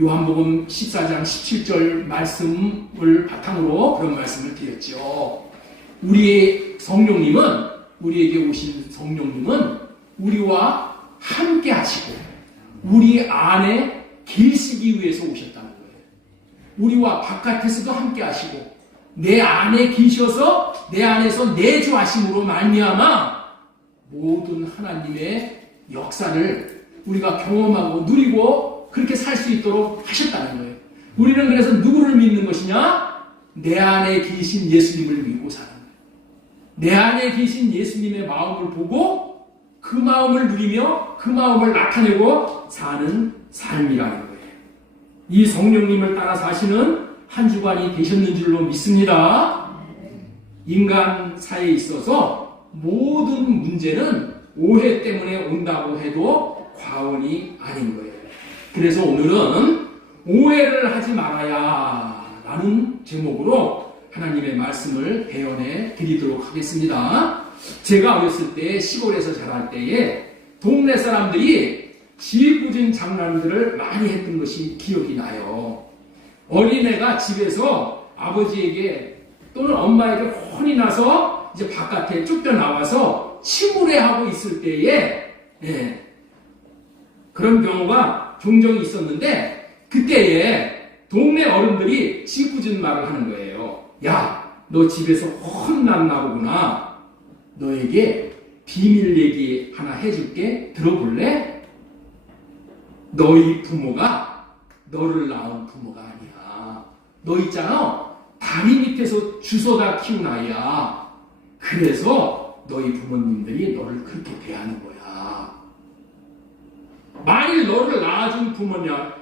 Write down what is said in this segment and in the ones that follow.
요한복음 14장 17절 말씀을 바탕으로 그런 말씀을 드렸죠. 우리의 성령님은, 우리에게 오신 성령님은 우리와 함께 하시고 우리 안에 계시기 위해서 오셨다는 거예요. 우리와 바깥에서도 함께 하시고 내 안에 계셔서 내 안에서 내주하심으로 말미암아 모든 하나님의 역사를 우리가 경험하고 누리고 그렇게 살 수 있도록 하셨다는 거예요. 우리는 그래서 누구를 믿는 것이냐? 내 안에 계신 예수님을 믿고 사는 거예요. 내 안에 계신 예수님의 마음을 보고 그 마음을 누리며 그 마음을 나타내고 사는 삶이라는 거예요. 이 성령님을 따라 사시는 한 주간이 되셨는 줄로 믿습니다. 인간 사회에 있어서 모든 문제는 오해 때문에 온다고 해도 과언이 아닌 거예요. 그래서 오늘은 오해를 하지 말아야 라는 제목으로 하나님의 말씀을 배연해 드리도록 하겠습니다. 제가 어렸을 때 시골에서 자랄 때에 동네 사람들이 지구진 장난들을 많이 했던 것이 기억이 나요. 어린애가 집에서 아버지에게 또는 엄마에게 혼이 나서 이제 바깥에 쫓겨나와서 침울해하고 있을 때에 그런 경우가 종종 있었는데 그때에 동네 어른들이 지구진 말을 하는 거예요. 야, 너 집에서 혼났나 보구나. 너에게 비밀 얘기 하나 해줄게. 들어볼래? 너희 부모가 너를 낳은 부모가 아니야. 너 있잖아. 다리 밑에서 주워다 키운 아이야. 그래서 너희 부모님들이 너를 그렇게 대하는 거야. 만일 너를 낳아준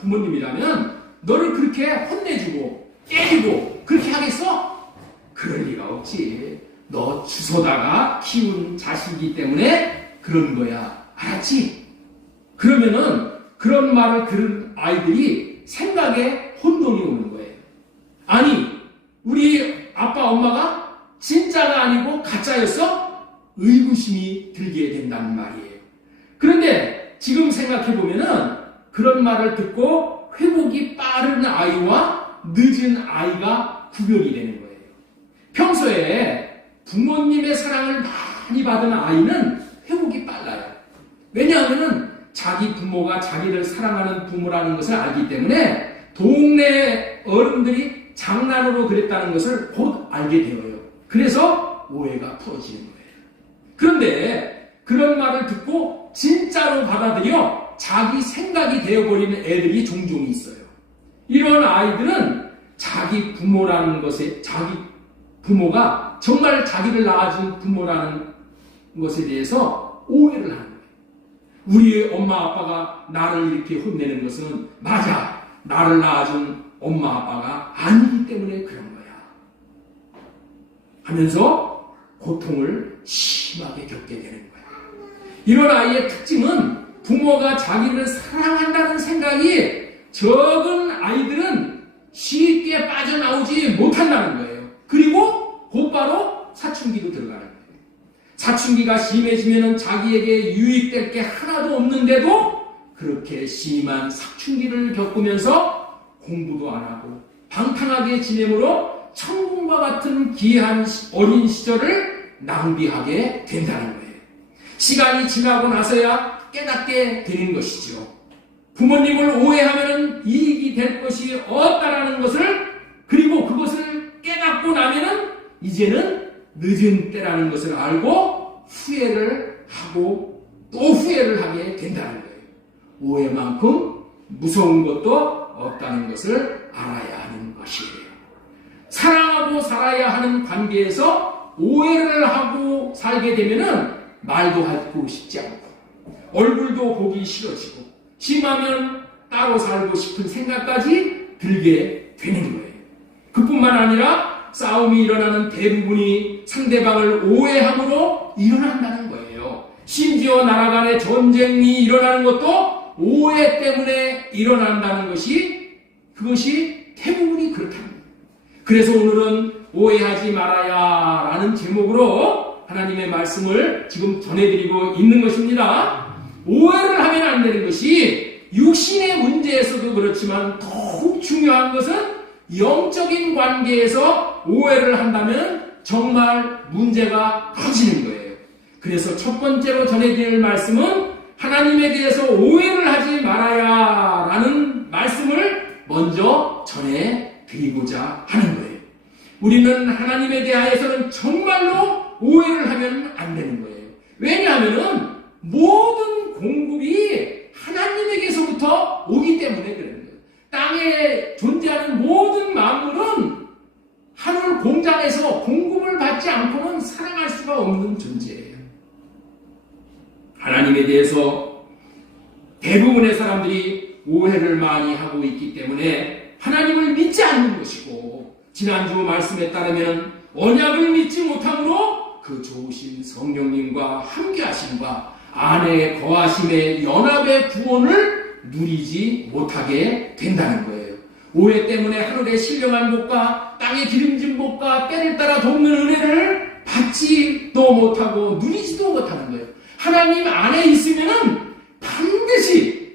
부모님이라면 너를 그렇게 혼내주고 때리고 그렇게 하겠어? 그럴 리가 없지. 너 주워다가 키운 자식이기 때문에 그런 거야. 알았지? 그러면은 그런 말을 들은 아이들이 생각에 혼동이 오는 거예요. 아니, 우리 아빠 엄마가 진짜가 아니고 가짜였어? 의구심이 들게 된다는 말이에요. 그런데 지금 생각해보면은 그런 말을 듣고 회복이 빠른 아이와 늦은 아이가 구별이 되는 거예요. 평소에 부모님의 사랑을 많이 받은 아이는 회복이 빨라요. 왜냐하면은 자기 부모가 자기를 사랑하는 부모라는 것을 알기 때문에 동네 어른들이 장난으로 그랬다는 것을 곧 알게 되어요. 그래서 오해가 풀어지는 거예요. 그런데 그런 말을 듣고 진짜로 받아들여 자기 생각이 되어버리는 애들이 종종 있어요. 이런 아이들은 자기 부모라는 것에, 자기 부모가 정말 자기를 낳아준 부모라는 것에 대해서 오해를 하는 거예요. 우리 엄마 아빠가 나를 이렇게 혼내는 것은 맞아. 나를 낳아준 엄마 아빠가 아니기 때문에 그런 거야. 하면서 고통을 심하게 겪게 되는 거야. 이런 아이의 특징은 부모가 자기를 사랑한다는 생각이 적은 아이들은 쉽게 빠져나오지 못한다는 거예요. 그리고 곧바로 사춘기로 들어가는 거예요. 사춘기가 심해지면 자기에게 유익될 게 하나도 없는데도 그렇게 심한 사춘기를 겪으면서 공부도 안 하고 방탕하게 지내므로 천국과 같은 귀한 어린 시절을 낭비하게 된다는 거예요. 시간이 지나고 나서야 깨닫게 되는 것이죠. 부모님을 오해하면 이익이 될 것이 없다라는 것을, 그리고 그것을 깨닫고 나면은 이제는 늦은 때라는 것을 알고 후회를 하고 또 후회를 하게 된다는 거예요. 오해만큼 무서운 것도 없다는 것을 알아야 하는 것이에요. 사랑하고 살아야 하는 관계에서 오해를 하고 살게 되면은 말도 하고 싶지 않고 얼굴도 보기 싫어지고 심하면 따로 살고 싶은 생각까지 들게 되는 거예요. 그뿐만 아니라 싸움이 일어나는 대부분이 상대방을 오해함으로 일어난다는 거예요. 심지어 나라 간의 전쟁이 일어나는 것도 오해 때문에 일어난다는 것이, 그것이 대부분이 그렇다는 거예요. 그래서 오늘은 오해하지 말아야 라는 제목으로 하나님의 말씀을 지금 전해드리고 있는 것입니다. 오해를 하면 안 되는 것이 육신의 문제에서도 그렇지만 더욱 중요한 것은 영적인 관계에서 오해를 한다면 정말 문제가 커지는 거예요. 그래서 첫 번째로 전해드릴 말씀은 하나님에 대해서 오해를 하지 말아야 라는 말씀을 먼저 전해드리고자 하는 거예요. 우리는 하나님에 대하여서는 정말로 오해를 하면 안 되는 거예요. 왜냐하면 모든 공급이 하나님에게서부터 오기 때문에 그런 거예요. 땅에 존재하는 모든 만물은 하늘 공장에서 공급을 받지 않고는 살아갈 수가 없는 존재예요. 하나님에 대해서 대부분의 사람들이 오해를 많이 하고 있기 때문에 하나님을 믿지 않는 것이고, 지난주 말씀에 따르면 언약을 믿지 못함으로 그 좋으신 성령님과 함께하심과 안에 거하심의 연합의 구원을 누리지 못하게 된다는 거예요. 오해 때문에 하늘의 신령한 복과 땅의 기름진 복과 때를 따라 돕는 은혜를 받지도 못하고 누리지도 못하는 거예요. 하나님 안에 있으면은 반드시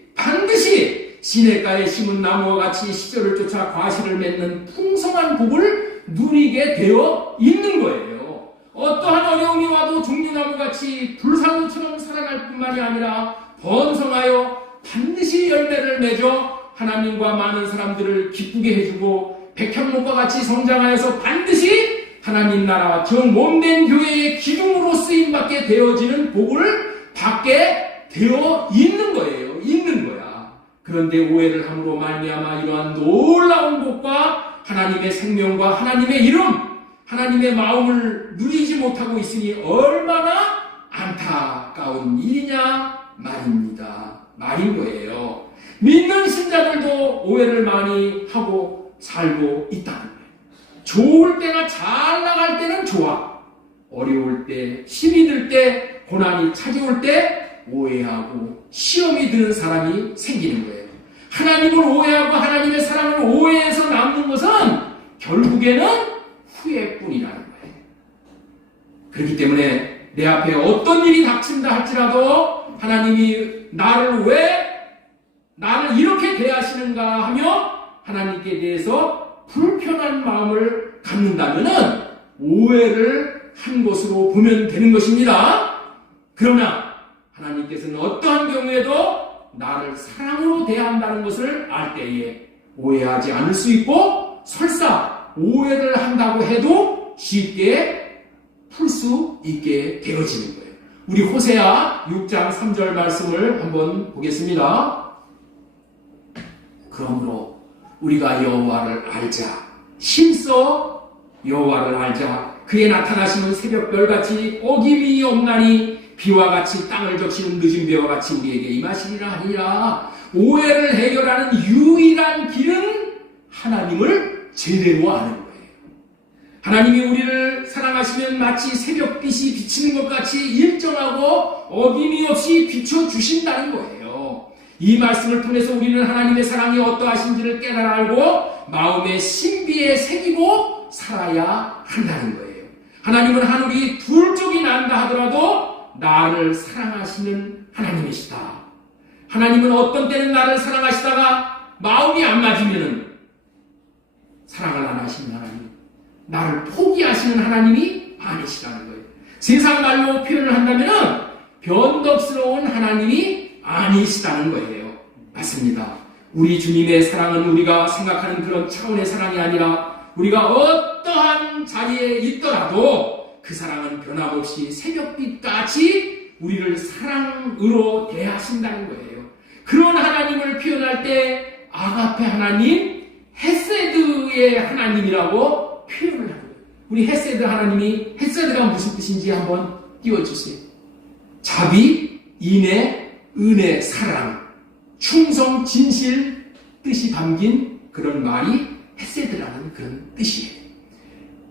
시냇가에 심은 나무와 같이 시절을 쫓아 과실을 맺는 풍성한 복을 누리게 되어 있는 거예요. 어떠한 어려움이 와도 종려나무같이 불사조처럼 살아갈 뿐만이 아니라 번성하여 반드시 열매를 맺어 하나님과 많은 사람들을 기쁘게 해주고 백향목과 같이 성장하여서 반드시 하나님 나라 정 몸된 교회의 기둥으로 쓰임받게 되어지는 복을 받게 되어 있는 거예요. 있는 거야. 그런데 오해를 함으로 말미암아 이러한 놀라운 복과 하나님의 생명과 하나님의 이름, 하나님의 마음을 누리지 못하고 있으니 얼마나 안타까운 일이냐 말인 거예요. 믿는 신자들도 오해를 많이 하고 살고 있다는 거예요. 좋을 때나 잘 나갈 때는 좋아. 어려울 때, 힘이 들 때, 고난이 찾아올 때 오해하고 시험이 드는 사람이 생기는 거예요. 하나님을 오해하고 하나님의 사랑을 오해해서 남는 것은 결국에는 후회뿐이라는 거예요. 그렇기 때문에 내 앞에 어떤 일이 닥친다 할지라도 하나님이 나를 이렇게 대하시는가 하며 하나님께 대해서 불편한 마음을 갖는다면은 오해를 한 것으로 보면 되는 것입니다. 그러나 하나님께서는 어떠한 경우에도 나를 사랑으로 대한다는 것을 알 때에 오해하지 않을 수 있고, 설사 오해를 한다고 해도 쉽게 풀 수 있게 되어지는 거예요. 우리 호세아 6장 3절 말씀을 한번 보겠습니다. 그러므로 우리가 여호와를 알자. 힘써 여호와를 알자. 그의 나타나시는 새벽별같이 어김이 없나니 비와 같이 땅을 적시는 늦은 비와 같이 우리에게 임하시리라 하니라. 오해를 해결하는 유일한 길은 하나님을 제대로 아는 거예요. 하나님이 우리를 사랑하시면 마치 새벽빛이 비치는 것 같이 일정하고 어김이 없이 비춰주신다는 거예요. 이 말씀을 통해서 우리는 하나님의 사랑이 어떠하신지를 깨달아 알고 마음의 신비에 새기고 살아야 한다는 거예요. 하나님은 하늘이 둘 쪽이 난다 하더라도 나를 사랑하시는 하나님이시다. 하나님은 어떤 때는 나를 사랑하시다가 마음이 안 맞으면은 사랑을 안 하시는 하나님, 나를 포기하시는 하나님이 아니시라는 거예요. 세상 말로 표현을 한다면은 변덕스러운 하나님이 아니시다는 거예요. 맞습니다. 우리 주님의 사랑은 우리가 생각하는 그런 차원의 사랑이 아니라 우리가 어떠한 자리에 있더라도 그 사랑은 변함없이 새벽빛같이 우리를 사랑으로 대하신다는 거예요. 그런 하나님을 표현할 때 아가페 하나님, 헤세드의 하나님이라고 표현을 하는 거예요. 우리 헤세드 하나님이, 헤세드가 무슨 뜻인지 한번 띄워주세요. 자비, 인애, 은혜, 사랑, 충성, 진실 뜻이 담긴 그런 말이 헤세드라는 그런 뜻이에요.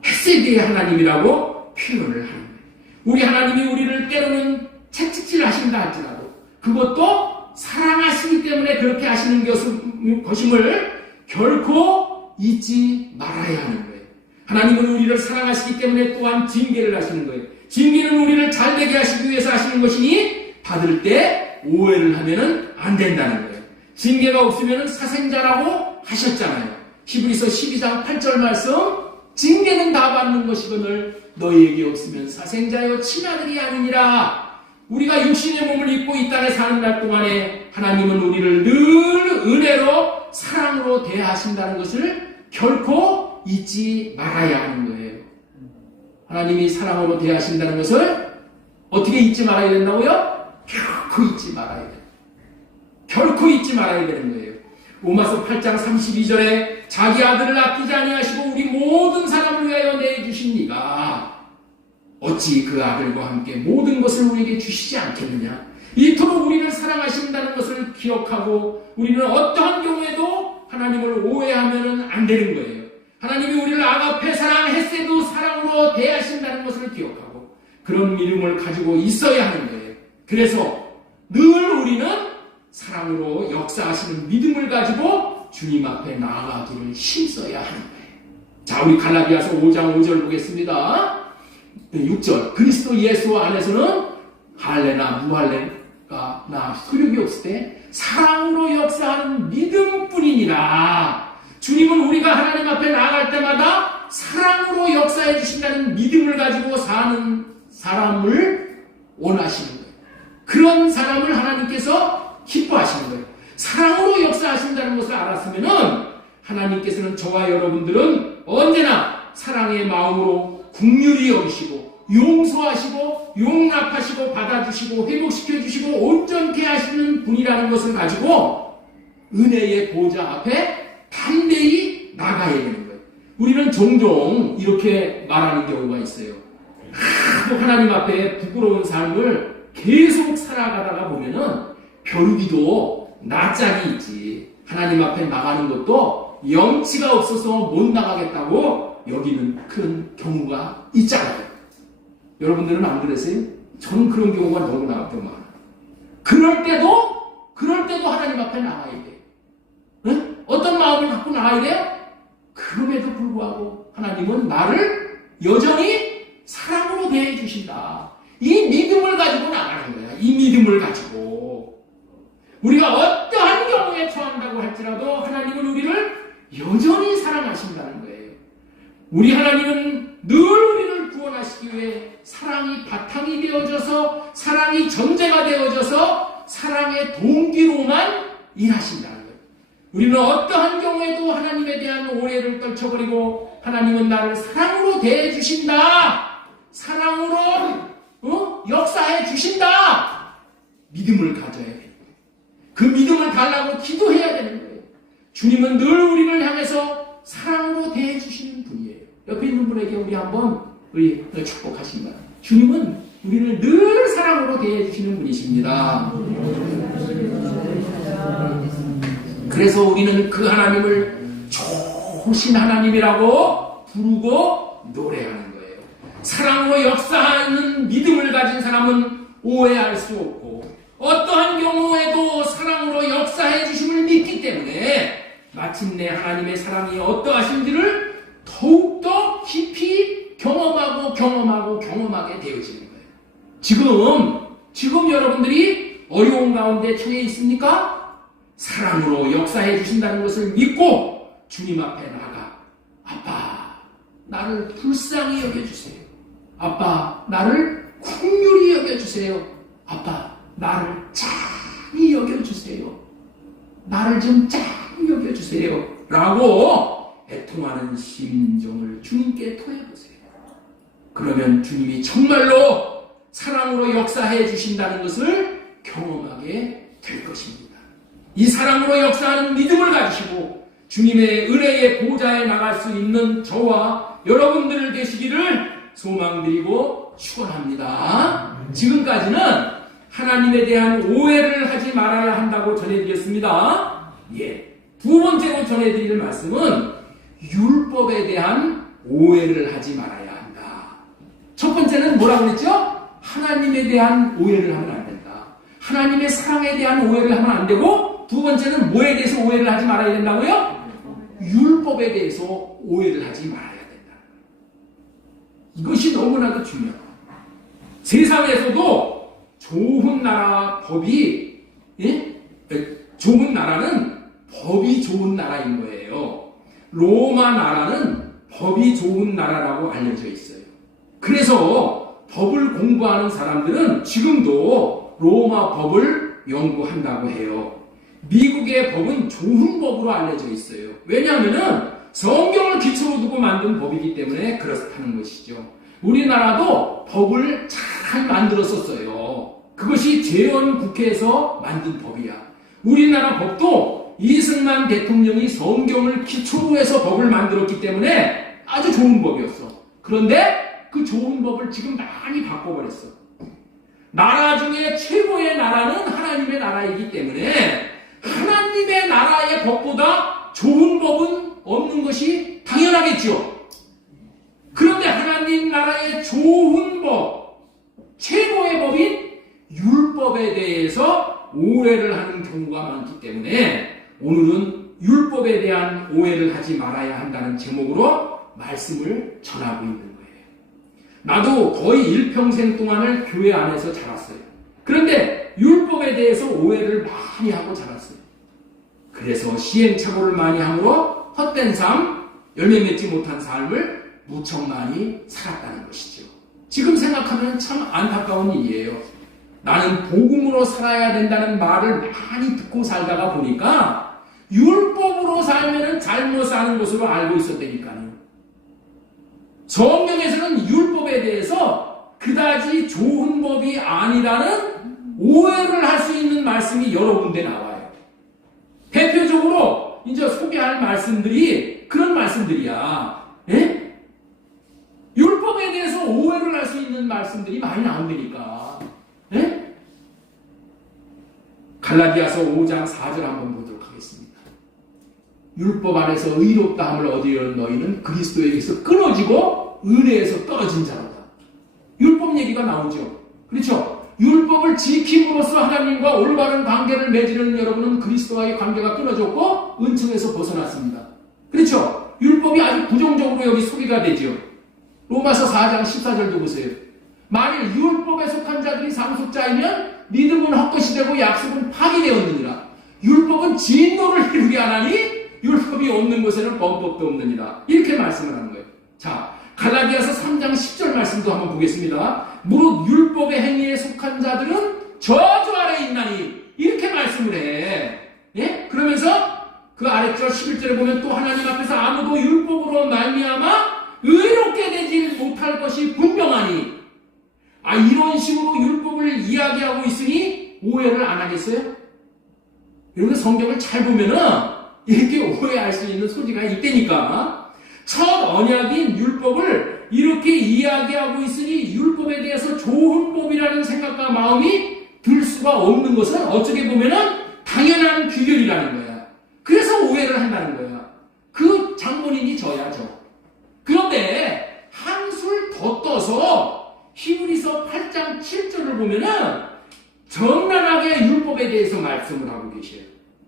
헤세드의 하나님이라고 표현을 하는 거예요. 우리 하나님이 우리를 때로는 채찍질 하신다 할지라도 그것도 사랑하시기 때문에 그렇게 하시는 것임을 결코 잊지 말아야 하는 거예요. 하나님은 우리를 사랑하시기 때문에 또한 징계를 하시는 거예요. 징계는 우리를 잘되게 하시기 위해서 하시는 것이니 받을 때 오해를 하면은 안 된다는 거예요. 징계가 없으면 사생자라고 하셨잖아요. 히브리서 12장 8절 말씀, 징계는 다 받는 것이거늘 너희에게 없으면 사생자여 친아들이 아니니라. 우리가 육신의 몸을 입고 이 땅에 사는 날 동안에 하나님은 우리를 늘 은혜로 사랑으로 대하신다는 것을 결코 잊지 말아야 하는 거예요. 하나님이 사랑으로 대하신다는 것을 어떻게 잊지 말아야 된다고요? 결코 잊지 말아야 돼요. 결코 잊지 말아야 되는 거예요. 로마서 8장 32절에 자기 아들을 아끼지 아니하시고 우리 모든 사람을 위하여 내주십니까? 어찌 그 아들과 함께 모든 것을 우리에게 주시지 않겠느냐? 이토록 우리를 사랑하신다는 것을 기억하고 우리는 어떠한 경우에도 하나님을 오해하면 안 되는 거예요. 하나님이 우리를 아가페 사랑했어도 사랑으로 대하신다는 것을 기억하고 그런 믿음을 가지고 있어야 하는 거예요. 그래서 늘 우리는 사랑으로 역사하시는 믿음을 가지고 주님 앞에 나아가기를 힘써야 하는 거예요. 자, 우리 갈라디아서 5장 5절 보겠습니다. 6절, 그리스도 예수 안에서는 할례나 무할례가 나 소력이 없을 때 사랑으로 역사하는 믿음뿐이니라. 주님은 우리가 하나님 앞에 나아갈 때마다 사랑으로 역사해 주신다는 믿음을 가지고 사는 사람을 원하시는 거예요. 그런 사람을 하나님께서 기뻐하시는 거예요. 사랑으로 역사하신다는 것을 알았으면은 하나님께서는 저와 여러분들은 언제나 사랑의 마음으로 긍휼히 여기시고 용서하시고 용납하시고 받아주시고 회복시켜주시고 온전케 하시는 분이라는 것을 가지고 은혜의 보좌 앞에 담대히 나가야 되는 거예요. 우리는 종종 이렇게 말하는 경우가 있어요. 하나님 앞에 부끄러운 삶을 계속 살아가다가 보면은 별기도 낯짝이 있지. 하나님 앞에 나가는 것도 염치가 없어서 못 나가겠다고 여기는 그런 경우가 있잖아요. 여러분들은 안 그러세요? 저는 그런 경우가 너무 많아요. 그럴 때도 하나님 앞에 나가야 돼. 응? 어떤 마음을 갖고 나가야 돼요? 그럼에도 불구하고 하나님은 나를 여전히 사랑으로 대해 주신다. 이 믿음을 가지고 나가는 거야. 이 믿음을 가지고 우리가 어떠한 경우에 처한다고 할지라도 하나님은 우리를 여전히 사랑하신다는 거예요. 우리 하나님은 늘 우리를 구원하시기 위해 사랑이 바탕이 되어져서 사랑이 전제가 되어져서 사랑의 동기로만 일하신다는 거예요. 우리는 어떠한 경우에도 하나님에 대한 오해를 떨쳐버리고 하나님은 나를 사랑으로 대해 주신다. 사랑으로 역사해 주신다. 믿음을 가져야 돼요. 그 믿음을 달라고 기도해야 되는 거예요. 주님은 늘 우리를 향해서 사랑으로 대해 주시는 분이에요. 옆에 있는 분에게 우리 한번 축복하신 거예요. 주님은 우리를 늘 사랑으로 대해 주시는 분이십니다. 그래서 우리는 그 하나님을 좋으신 하나님이라고 부르고 노래하는 거예요. 사랑으로 역사하는 믿음을 가진 사람은 오해할 수 없고 어떠한 경우에도 사랑으로 역사해 주심을 믿기 때문에 마침내 하나님의 사랑이 어떠하신지를 더욱더 깊이 경험하게 되어지는 거예요. 지금 여러분들이 어려운 가운데 처해 있습니까? 사랑으로 역사해 주신다는 것을 믿고 주님 앞에 나가 아빠 나를 불쌍히 여겨주세요. 아빠 나를 긍휼히 여겨주세요. 아빠 나를 짠히 여겨주세요. 나를 좀 짠히 여겨주세요. 라고 애통하는 심정을 주님께 토해보세요. 그러면 주님이 정말로 사랑으로 역사해 주신다는 것을 경험하게 될 것입니다. 이 사랑으로 역사하는 믿음을 가지시고 주님의 은혜의 보좌에 나갈 수 있는 저와 여러분들 되시기를 소망드리고 축원합니다. 지금까지는 하나님에 대한 오해를 하지 말아야 한다고 전해드렸습니다. 두 번째로 전해드릴 말씀은 율법에 대한 오해를 하지 말아야 한다. 첫 번째는 뭐라고 그랬죠? 하나님에 대한 오해를 하면 안 된다. 하나님의 사랑에 대한 오해를 하면 안 되고 두 번째는 뭐에 대해서 오해를 하지 말아야 된다고요? 율법에 대해서 오해를 하지 말아야 된다. 이것이 너무나도 중요합니다. 세상에서도 좋은 나라 법이 좋은 나라는 법이 좋은 나라인 거예요. 로마 나라는 법이 좋은 나라라고 알려져 있어요. 그래서 법을 공부하는 사람들은 지금도 로마 법을 연구한다고 해요. 미국의 법은 좋은 법으로 알려져 있어요. 왜냐하면 성경을 기초로 두고 만든 법이기 때문에 그렇다는 것이죠. 우리나라도 법을 잘 만들었었어요. 그것이 재헌국회에서 만든 법이야. 우리나라 법도 이승만 대통령이 성경을 기초로 해서 법을 만들었기 때문에 아주 좋은 법이었어. 그런데 그 좋은 법을 지금 많이 바꿔버렸어. 나라 중에 최고의 나라는 하나님의 나라이기 때문에 하나님의 나라의 법보다 좋은 법은 없는 것이 당연하겠죠. 그런데 하나님 나라의 좋은 법, 최고의 법인 율법에 대해서 오해를 하는 경우가 많기 때문에 오늘은 율법에 대한 오해를 하지 말아야 한다는 제목으로 말씀을 전하고 있는 거예요. 나도 거의 일평생 동안을 교회 안에서 자랐어요. 그런데 율법에 대해서 오해를 많이 하고 자랐어요. 그래서 시행착오를 많이 함으로 헛된 삶, 열매 맺지 못한 삶을 무척 많이 살았다는 것이죠. 지금 생각하면 참 안타까운 일이에요. 나는 복음으로 살아야 된다는 말을 많이 듣고 살다가 보니까 율법으로 살면 잘못 사는 것으로 알고 있었다니까요. 성경에서는 율법에 대해서 그다지 좋은 법이 아니라는 오해를 할 수 있는 말씀이 여러 군데 나와요. 대표적으로 이제 소개할 말씀들이 그런 말씀들이야. 예? 율법에 대해서 오해를 할 수 있는 말씀들이 많이 나온다니까. 예? 갈라디아서 5장 4절 한번 보도록 하겠습니다. 율법 안에서 의롭다 함을 얻으려는 너희는 그리스도에게서 끊어지고 은혜에서 떨어진 자로다. 율법 얘기가 나오죠. 그렇죠? 율법을 지킴으로써 하나님과 올바른 관계를 맺으려는 여러분은 그리스도와의 관계가 끊어졌고 은총에서 벗어났습니다. 그렇죠? 율법이 아주 부정적으로 여기 소개가 되죠. 로마서 4장 14절도 보세요. 만일 율법에 속한 자들이 상속자이면 믿음은 헛것이 되고 약속은 파기되었느니라. 율법은 진노를 이루게 하나니 율법이 없는 곳에는 범법도 없느니라. 이렇게 말씀을 하는 거예요. 자, 갈라디아서 3장 10절 말씀도 한번 보겠습니다. 무릇 율법의 행위에 속한 자들은 저주 아래 있나니 이렇게 말씀을 해. 예? 그러면서 그 아래절 11절에 보면 또 하나님 앞에서 아무도 율법으로 말미암아 의롭게 되지 못할 것이 분명하니. 이런 식으로 율법을 이야기하고 있으니 오해를 안 하겠어요? 여러분 성경을 잘 보면은 이렇게 오해할 수 있는 소지가 있다니까. 첫 언약인 율법을 이렇게 이야기하고 있으니 율법에 대해서 좋은 법이라는 생각과 마음이 들 수가 없는 것은 어떻게 보면은 당연한 귀결이라는 거야. 그래서 오해를 한다는 거야. 그 장본인이 저야죠. 그런데 한술 더 떠서 히브리서 8장 7절을 보면은 정란하게 율법에 대해서 말씀을 하고 계셔요.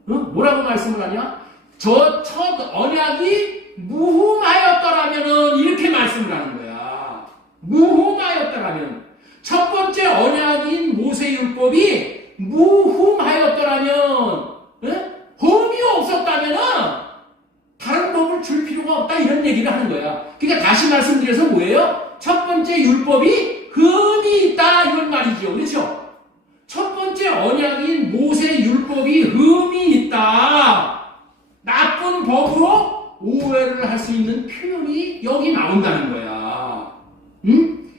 뭐라고 말씀을 하냐? 저 첫 언약이 무흠하였더라면은 이렇게 말씀을 하는 거야. 무흠하였더라면 첫 번째 언약인 모세율법이 무흠하였더라면 흠이 없었다면은 다른 법을 줄 필요가 없다 이런 얘기를 하는 거야. 그러니까 다시 말씀드려서 뭐예요? 첫 번째 율법이 흠이 있다 이런 말이죠. 그렇죠? 첫 번째 언약인 모세율법이 흠이 있다. 나쁜 법으로 오해를 할 수 있는 표현이 여기 나온다는 거야.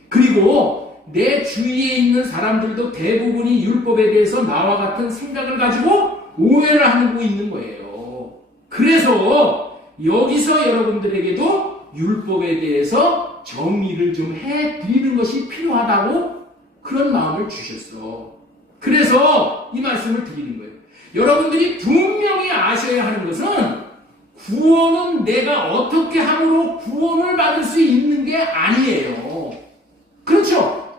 그리고 내 주위에 있는 사람들도 대부분이 율법에 대해서 나와 같은 생각을 가지고 오해를 하고 있는 거예요. 그래서 여기서 여러분들에게도 율법에 대해서 정리를 좀 해드리는 것이 필요하다고 그런 마음을 주셨어. 그래서 이 말씀을 드리는 거예요. 여러분들이 분명히 아셔야 하는 것은 구원은 내가 어떻게 함으로 구원을 받을 수 있는 게 아니에요. 그렇죠?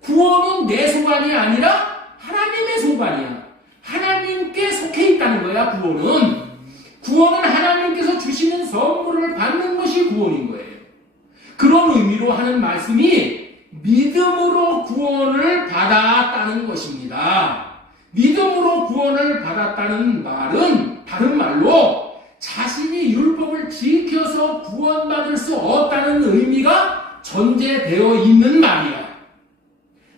구원은 내 소관이 아니라 하나님의 소관이야. 하나님께 속해 있다는 거야, 구원은. 구원은 하나님께서 주시는 선물을 받는 것이 구원인 거예요. 그런 의미로 하는 말씀이 믿음으로 구원을 받았다는 것입니다. 믿음으로 구원을 받았다는 말은 다른 말로 자신이 율법을 지켜서 구원받을 수 없다는 의미가 전제되어 있는 말이야.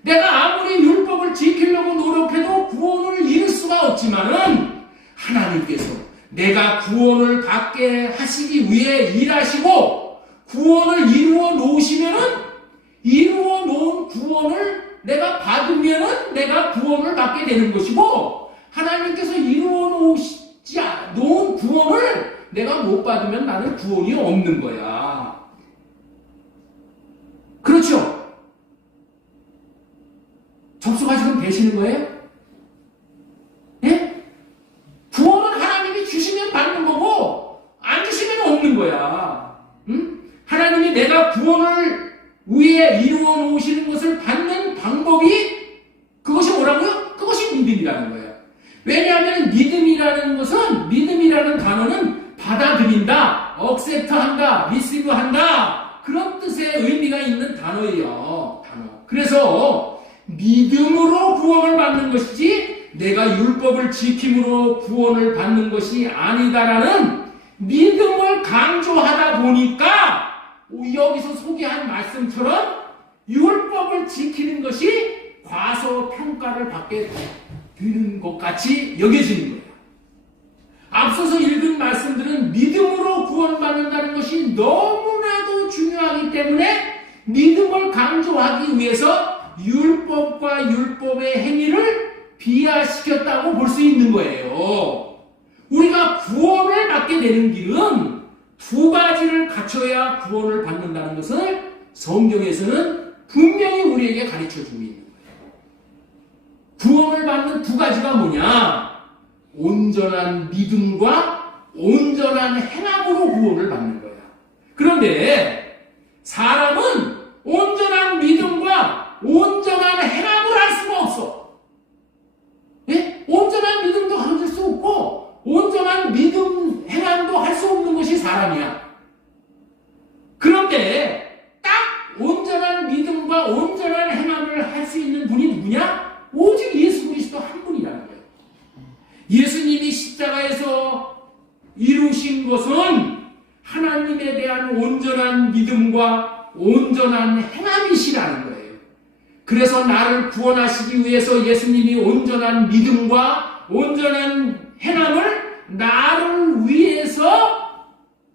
내가 아무리 율법을 지키려고 노력해도 구원을 이룰 수가 없지만은 하나님께서 내가 구원을 받게 하시기 위해 일하시고 구원을 이루어 놓으시면은 이루어 놓은 구원을 내가 받으면은 내가 구원을 받게 되는 것이고 하나님께서 이루어 놓은 구원을 내가 못 받으면 나는 구원이 없는 거야. 그렇죠? 접수가 지금 되시는 거예요? 예? 구원은 하나님이 주시면 받는 거고 안 주시면 없는 거야. 응? 하나님이 내가 구원을 위해 이루어 놓으시는 것을 받는 방법이 그것이 뭐라고요? 그것이 믿음이라는 거예요. 왜냐하면 믿음이라는 것은 믿음이라는 단어는 받아들인다, 억셉트한다, 리시브한다 그런 뜻의 의미가 있는 단어예요. 단어. 그래서 믿음으로 구원을 받는 것이지 내가 율법을 지킴으로 구원을 받는 것이 아니다라는 믿음을 강조하다 보니까 여기서 소개한 말씀처럼 율법을 지키는 것이 과소평가를 받게 되는 것 같이 여겨지는 거예요. 앞서서 읽은 말씀들은 믿음으로 구원받는다는 것이 너무나도 중요하기 때문에 믿음을 강조하기 위해서 율법과 율법의 행위를 비하시켰다고 볼 수 있는 거예요. 우리가 구원을 받게 되는 길은 두 가지를 갖춰야 구원을 받는다는 것을 성경에서는 분명히 우리에게 가르쳐주고 있는 거예요. 구원을 받는 두 가지가 뭐냐? 온전한 믿음과 온전한 행함으로 구원을 받는 거야. 그런데 사람은 온전한 믿음과 온전한 행함을 할 수가 없어. 예? 온전한 믿음도 가질 수 없고 온전한 믿음 행함도 할 수 없는 것이 사람이야. 그런데 딱 온전한 믿음과 온전한 행함을 할 수 있는 분이 누구냐? 오직 예수 그리스도 한 분이라는 거예요. 예수님이 십자가에서 이루신 것은 하나님에 대한 온전한 믿음과 온전한 행함이시라는 거예요. 그래서 나를 구원하시기 위해서 예수님이 온전한 믿음과 온전한 행함을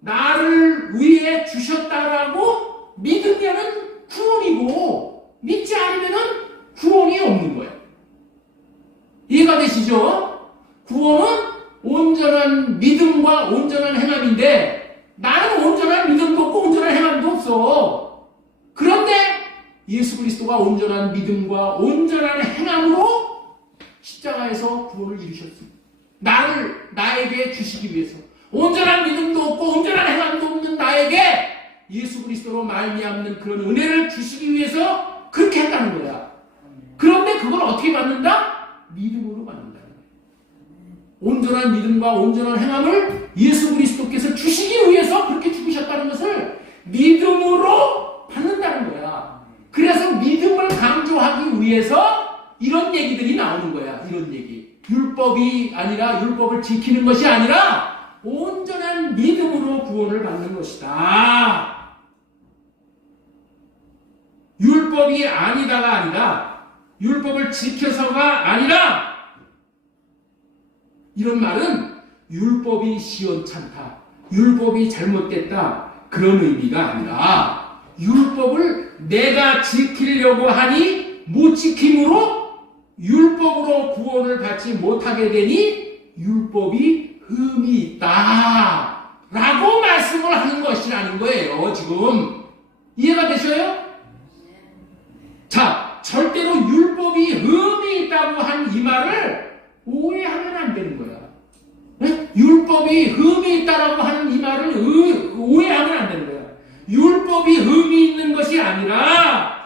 나를 위해 주셨다라고 믿으면은 구원이고 믿지 않으면은 구원이 없는 거예요. 이해가 되시죠? 구원은 온전한 믿음과 온전한 행함인데 나는 온전한 믿음도 없고 온전한 행함도 없어. 그런데 예수 그리스도가 온전한 믿음과 온전한 행함으로 십자가에서 구원을 이루셨습니다. 나에게 주시기 위해서 온전한 믿음도 없고 온전한 행함도 없는 나에게 예수 그리스도로 말미암는 그런 은혜를 주시기 위해서 그렇게 했다는 거야. 그런데 그걸 어떻게 받는다? 믿음으로 받는다는 거야. 온전한 믿음과 온전한 행함을 예수 그리스도께서 주시기 위해서 그렇게 죽으셨다는 것을 믿음으로 받는다는 거야. 그래서 믿음을 강조하기 위해서 이런 얘기들이 나오는 거야. 이런 얘기. 율법이 아니라 율법을 지키는 것이 아니라 온전한 믿음으로 구원을 받는 것이다. 율법이 아니다가 아니라 율법을 지켜서가 아니라 이런 말은 율법이 시원찮다. 율법이 잘못됐다. 그런 의미가 아니라 율법을 내가 지키려고 하니 못 지킴으로 율법으로 구원을 받지 못하게 되니 율법이 흠이 있다 라고 말씀을 하는 것이라는 거예요. 지금 이해가 되셔요? 자, 절대로 율법이 흠이 있다고 한 이 말을 오해하면 안 되는 거야. 네? 율법이 흠이 있다라고 하는 이 말을 오해하면 안 되는 거야. 율법이 흠이 있는 것이 아니라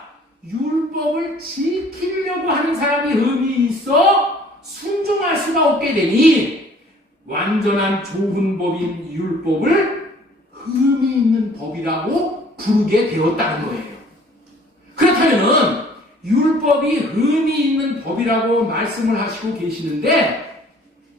율법을 지키려고 하는 사람이 흠이 있어 순종할 수가 없게 되니 완전한 좋은 법인 율법을 흠이 있는 법이라고 부르게 되었다는 거예요. 그렇다면은 율법이 흠이 있는 법이라고 말씀을 하시고 계시는데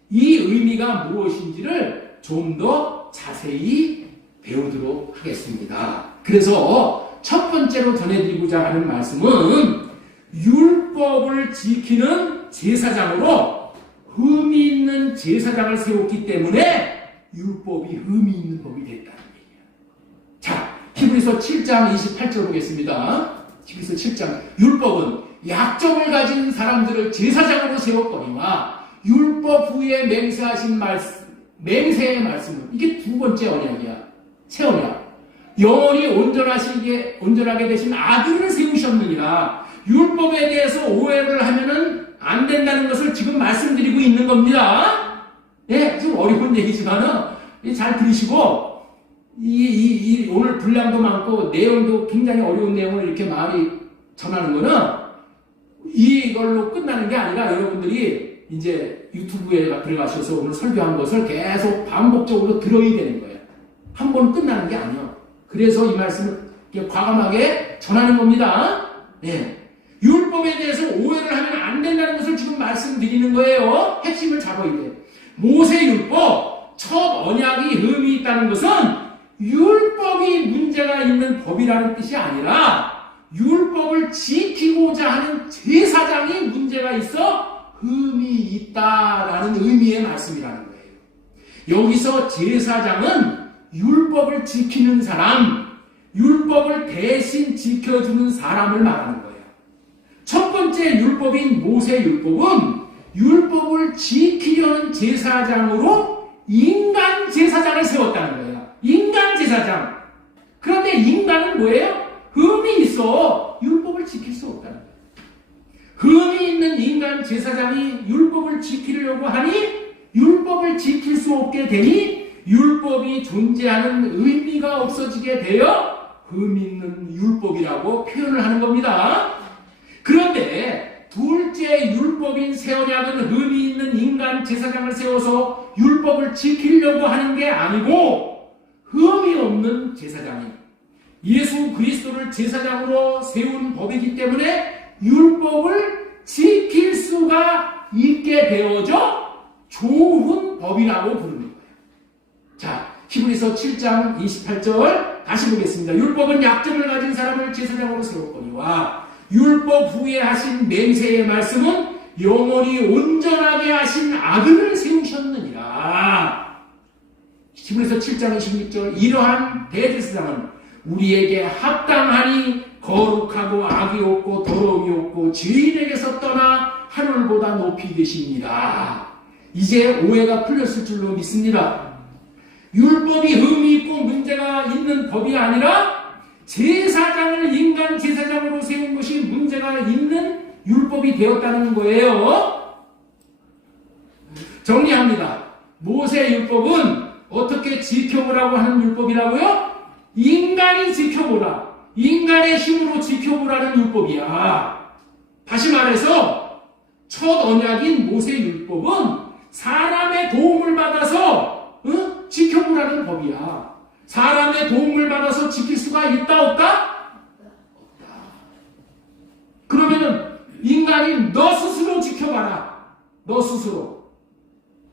이 의미가 무엇인지를 좀 더 자세히 배우도록 하겠습니다. 그래서 첫 번째로 전해드리고자 하는 말씀은 율법을 지키는 제사장으로 의미 있는 제사장을 세웠기 때문에 율법이 의미 있는 법이 됐다는 얘기예요. 자, 히브리서 7장 28절 보겠습니다. 히브리서 7장. 율법은 약점을 가진 사람들을 제사장으로 세웠거니와 율법 후에 맹세하신 맹세의 말씀은 이게 두 번째 언약이야. 새 언약. 영원히 온전하게 되신 아들을 세우셨느니라. 율법에 대해서 오해를 하면은 안 된다는 것을 지금 말씀드리고 있는 겁니다. 네, 좀 어려운 얘기지만은 잘 들으시고 오늘 분량도 많고 내용도 굉장히 어려운 내용을 이렇게 많이 전하는 거는 이걸로 끝나는 게 아니라 여러분들이 이제 유튜브에 들어가셔서 오늘 설교한 것을 계속 반복적으로 들어야 되는 거예요. 한 번 끝나는 게 아니에요. 그래서 이 말씀을 과감하게 전하는 겁니다. 네. 율법에 대해서 오해를 하면 안 된다는 것을 지금 말씀드리는 거예요. 핵심을 잡아야 돼. 모세율법 첫 언약이 의미 있다는 것은 율법이 문제가 있는 법이라는 뜻이 아니라 율법을 지키고자 하는 제사장이 문제가 있어 의미 있다라는 의미의 말씀이라는 거예요. 여기서 제사장은 율법을 지키는 사람, 율법을 대신 지켜주는 사람을 말하는 거예요. 첫 번째 율법인 모세율법은 율법을 지키려는 제사장으로 인간 제사장을 세웠다는 거예요. 인간 제사장. 그런데 인간은 뭐예요? 흠이 있어 율법을 지킬 수 없다는 거예요. 흠이 있는 인간 제사장이 율법을 지키려고 하니 율법을 지킬 수 없게 되니 율법이 존재하는 의미가 없어지게 되어 흠 있는 율법이라고 표현을 하는 겁니다. 그런데 둘째 율법인 새 언약은 흠이 있는 인간 제사장을 세워서 율법을 지키려고 하는 게 아니고 흠이 없는 제사장이 예수 그리스도를 제사장으로 세운 법이기 때문에 율법을 지킬 수가 있게 되어져 좋은 법이라고 부르는 거예요. 자, 히브리서 7장 28절 다시 보겠습니다. 율법은 약점을 가진 사람을 제사장으로 세웠거니와 율법 후에 하신 맹세의 말씀은 영원히 온전하게 하신 아들을 세우셨느니라. 히브리서 7장 26절 이러한 대제사장은 우리에게 합당하니 거룩하고 악이 없고 더러움이 없고 죄인에게서 떠나 하늘보다 높이 계십니다. 이제 오해가 풀렸을 줄로 믿습니다. 율법이 의미 있고 문제가 있는 법이 아니라 제사장을 인간 제사장으로 세운 것이 문제가 있는 율법이 되었다는 거예요. 정리합니다. 모세 율법은 어떻게 지켜보라고 하는 율법이라고요? 인간이 지켜보라. 인간의 힘으로 지켜보라는 율법이야. 다시 말해서 첫 언약인 모세 율법은 사람의 도움을 받아서 지켜보라는 법이야. 사람의 도움을 받아서 지킬 수가 있다 없다? 없다. 그러면은 인간이 너 스스로 지켜봐라. 너 스스로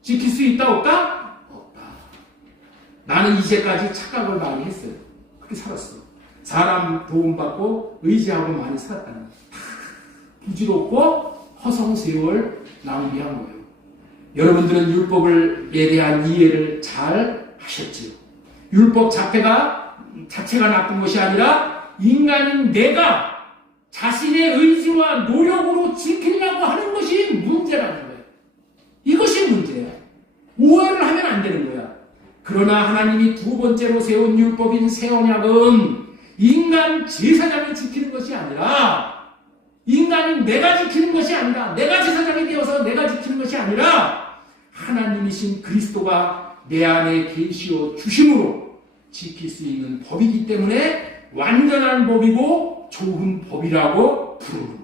지킬 수 있다 없다? 없다. 나는 이제까지 착각을 많이 했어요. 그렇게 살았어. 사람 도움받고 의지하고 많이 살았다는 거예요. 부질없고 허송세월 낭비한 거예요. 여러분들은 율법에 대한 이해를 잘 하셨지요. 율법 자체가 나쁜 것이 아니라 인간인 내가 자신의 의지와 노력으로 지키려고 하는 것이 문제라는 거예요. 이것이 문제야. 오해를 하면 안 되는 거야. 그러나 하나님이 두 번째로 세운 율법인 새 언약은 인간 제사장이 지키는 것이 아니라 인간은 내가 지키는 것이 아니라 내가 제사장이 되어서 내가 지키는 것이 아니라 하나님이신 그리스도가 내 안에 계시어 주심으로 지킬 수 있는 법이기 때문에 완전한 법이고 좋은 법이라고 부르는 거예요.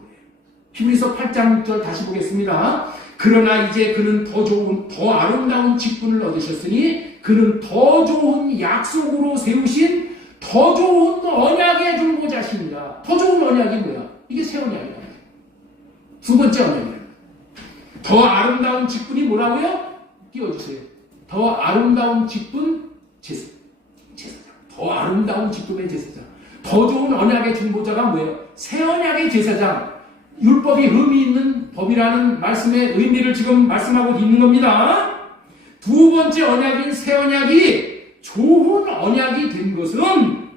히브리서 8장 6절 다시 보겠습니다. 그러나 이제 그는 더 좋은 더 아름다운 직분을 얻으셨으니 그는 더 좋은 약속으로 세우신 더 좋은 언약의 중보자십니다. 더 좋은 언약이 뭐야? 이게 새 언약이야. 두 번째 언약이야. 더 아름다운 직분이 뭐라고요? 띄워주세요. 더 아름다운 직분 제사장. 더 아름다운 직분의 제사장. 더 좋은 언약의 중보자가 뭐예요? 새 언약의 제사장. 율법이 의미 있는 법이라는 말씀의 의미를 지금 말씀하고 있는 겁니다. 두 번째 언약인 새 언약이 좋은 언약이 된 것은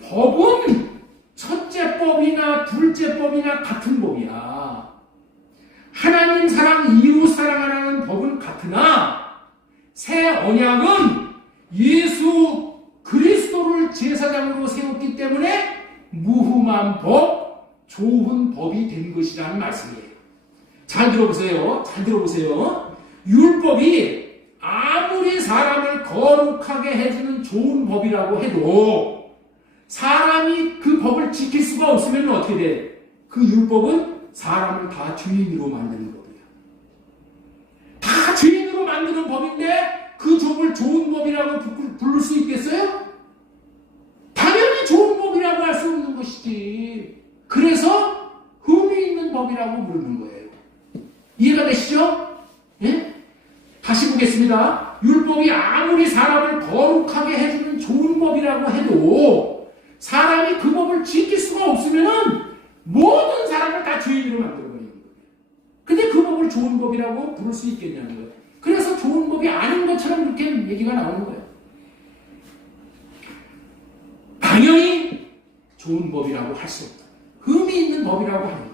법은 첫째 법이나 둘째 법이나 같은 법이야. 하나님 사랑, 이웃 사랑하라는 법은 같으나 새 언약은 예수 그리스도를 제사장으로 세웠기 때문에 무흠한 법, 좋은 법이 된 것이라는 말씀이에요. 잘 들어보세요. 잘 들어보세요. 율법이 아무리 사람을 거룩하게 해주는 좋은 법이라고 해도 사람이 그 법을 지킬 수가 없으면 어떻게 돼? 그 율법은 사람을 다 죄인으로 만드는 법이야. 다 죄인으로 만드는 법인데 그 법을 좋은 법이라고 부를 수 있겠어요? 당연히 좋은 법이라고 할 수 없는 것이지. 그래서 의미 있는 법이라고 부르는 거예요. 이해가 되시죠? 예? 다시 보겠습니다. 율법이 아무리 사람을 거룩하게 해주는 좋은 법이라고 해도 사람이 그 법을 지킬 수가 없으면은 모든 사람을 다 죄인으로 만들어버리는 거예요. 근데 그 법을 좋은 법이라고 부를 수 있겠냐는 거예요. 그래서 좋은 법이 아닌 것처럼 그렇게 얘기가 나오는 거예요. 당연히 좋은 법이라고 할 수 없다. 의미 있는 법이라고 하는 거예요.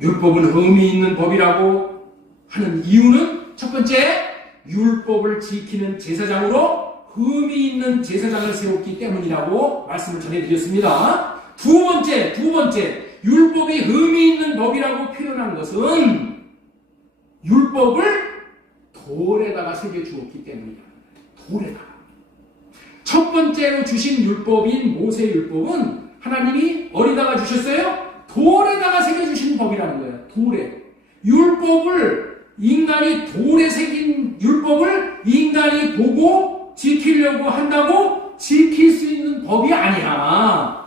율법은 의미 있는 법이라고 하는 이유는 첫 번째, 율법을 지키는 제사장으로 의미 있는 제사장을 세웠기 때문이라고 말씀을 전해드렸습니다. 두 번째, 율법이 의미 있는 법이라고 표현한 것은 율법을 돌에다가 새겨주었기 때문이다. 돌에다가. 첫 번째로 주신 율법인 모세율법은 하나님이 어디다가 주셨어요? 돌에다가 새겨주신 법이라는 거예요. 돌에. 율법을 인간이 돌에 새긴 율법을 인간이 보고 지키려고 한다고 지킬 수 있는 법이 아니야.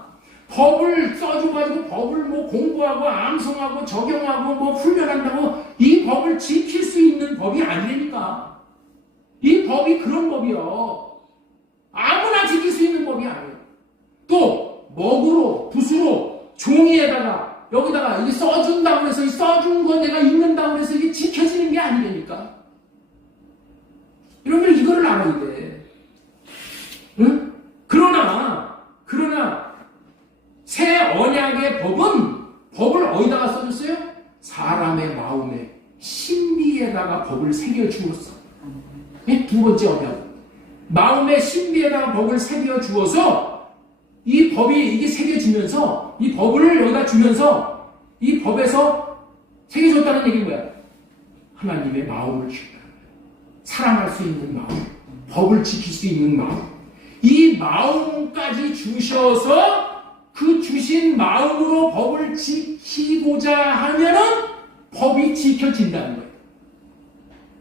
법을 써줘가지고 법을 뭐 공부하고 암송하고 적용하고 뭐 훈련한다고 이 법을 지킬 수 있는 법이 아니라니까. 이 법이 그런 법이요. 아무나 지킬 수 있는 법이 아니에요. 또 먹으로, 붓으로, 종이에다가 여기다가 이게 써준다고 해서 이 써준 거 내가 읽는다고 해서 이게 지켜지는 게 아니라니까. 여러분들 이거를 알아야 돼. 응? 그러나 새 언약의 법을 어디다가 써줬어요? 사람의 마음에 신비에다가 법을 새겨주었어. 두 번째 언약. 마음의 신비에다가 법을 새겨주어서 이 법이 이게 새겨지면서 이 법을 여기다 주면서 이 법에서 새겨줬다는 얘기인 거야. 하나님의 마음을 주셨다는 거야. 사랑할 수 있는 마음, 법을 지킬 수 있는 마음, 이 마음까지 주셔서 그 주신 마음으로 법을 지키고자 하면은 법이 지켜진다는 거예요.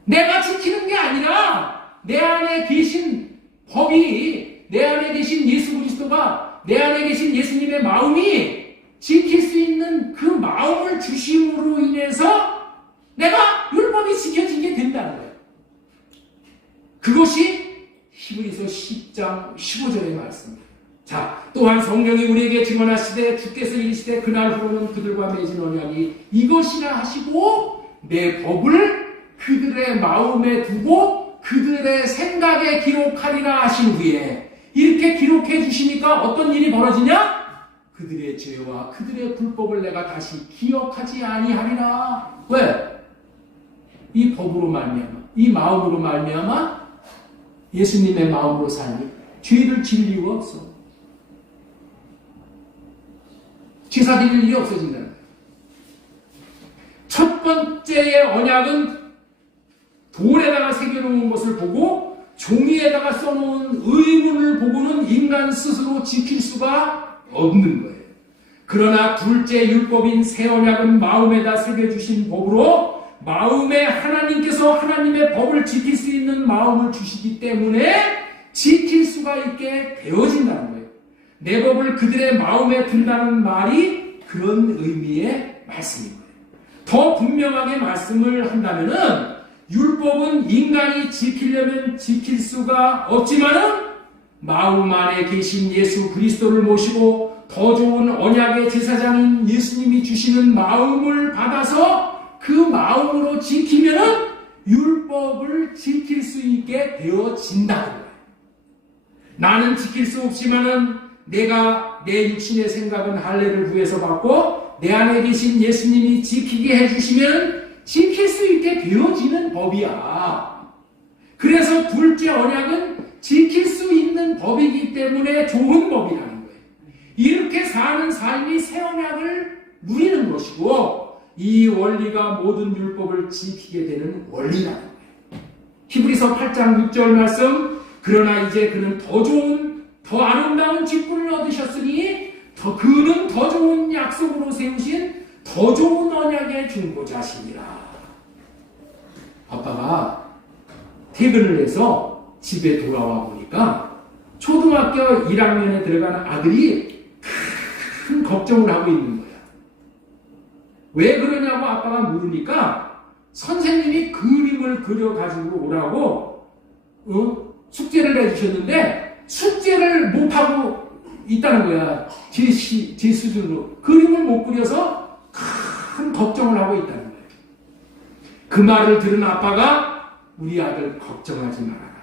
내가 지키는 게 아니라 내 안에 계신 법이, 내 안에 계신 예수 그리스도가, 내 안에 계신 예수님의 마음이 지킬 수 있는 그 마음을 주심으로 인해서 내가 율법이 지켜진 게 된다는 거예요. 그것이 히브리서 10장 15절의 말씀입니다. 자, 또한 성경이 우리에게 증언하시되 주께서 이르시되 그날 후로는 그들과 맺은 언약이 이것이라 하시고 내 법을 그들의 마음에 두고 그들의 생각에 기록하리라 하신 후에 이렇게 기록해 주시니까 어떤 일이 벌어지냐? 그들의 죄와 그들의 불법을 내가 다시 기억하지 아니하리라. 왜? 이 법으로 말미암아, 이 마음으로 말미암아 예수님의 마음으로 사니 죄를 질 이유가 없어. 제사 드릴 일이 없어진다는 거예요. 첫 번째의 언약은 돌에다가 새겨놓은 것을 보고 종이에다가 써놓은 의문을 보고는 인간 스스로 지킬 수가 없는 거예요. 그러나 둘째 율법인 새 언약은 마음에다 새겨주신 법으로 마음에 하나님께서 하나님의 법을 지킬 수 있는 마음을 주시기 때문에 지킬 수가 있게 되어진다는 거예요. 내 법을 그들의 마음에 둔다는 말이 그런 의미의 말씀인 거예요. 더 분명하게 말씀을 한다면은 율법은 인간이 지키려면 지킬 수가 없지만은 마음 안에 계신 예수 그리스도를 모시고 더 좋은 언약의 제사장인 예수님이 주시는 마음을 받아서 그 마음으로 지키면은 율법을 지킬 수 있게 되어진다는 거예요. 나는 지킬 수 없지만은 내가 내 육신의 생각은 할례를 구해서 받고 내 안에 계신 예수님이 지키게 해주시면 지킬 수 있게 되어지는 법이야. 그래서 둘째 언약은 지킬 수 있는 법이기 때문에 좋은 법이라는 거예요. 이렇게 사는 삶이 새 언약을 누리는 것이고 이 원리가 모든 율법을 지키게 되는 원리라는 거예요. 히브리서 8장 6절 말씀, 그러나 이제 그는 더 좋은 더 아름다운 직분을 얻으셨으니 그는 더 좋은 약속으로 세우신 더 좋은 언약의 중보자시니라. 아빠가 퇴근을 해서 집에 돌아와 보니까 초등학교 1학년에 들어가는 아들이 큰 걱정을 하고 있는 거야. 왜 그러냐고 아빠가 물으니까 선생님이 그림을 그려가지고 오라고 숙제를 해주셨는데 숙제를 못하고 있다는 거야. 제 수준으로. 그림을 못 그려서 큰 걱정을 하고 있다는 거야. 그 말을 들은 아빠가 우리 아들 걱정하지 말아라.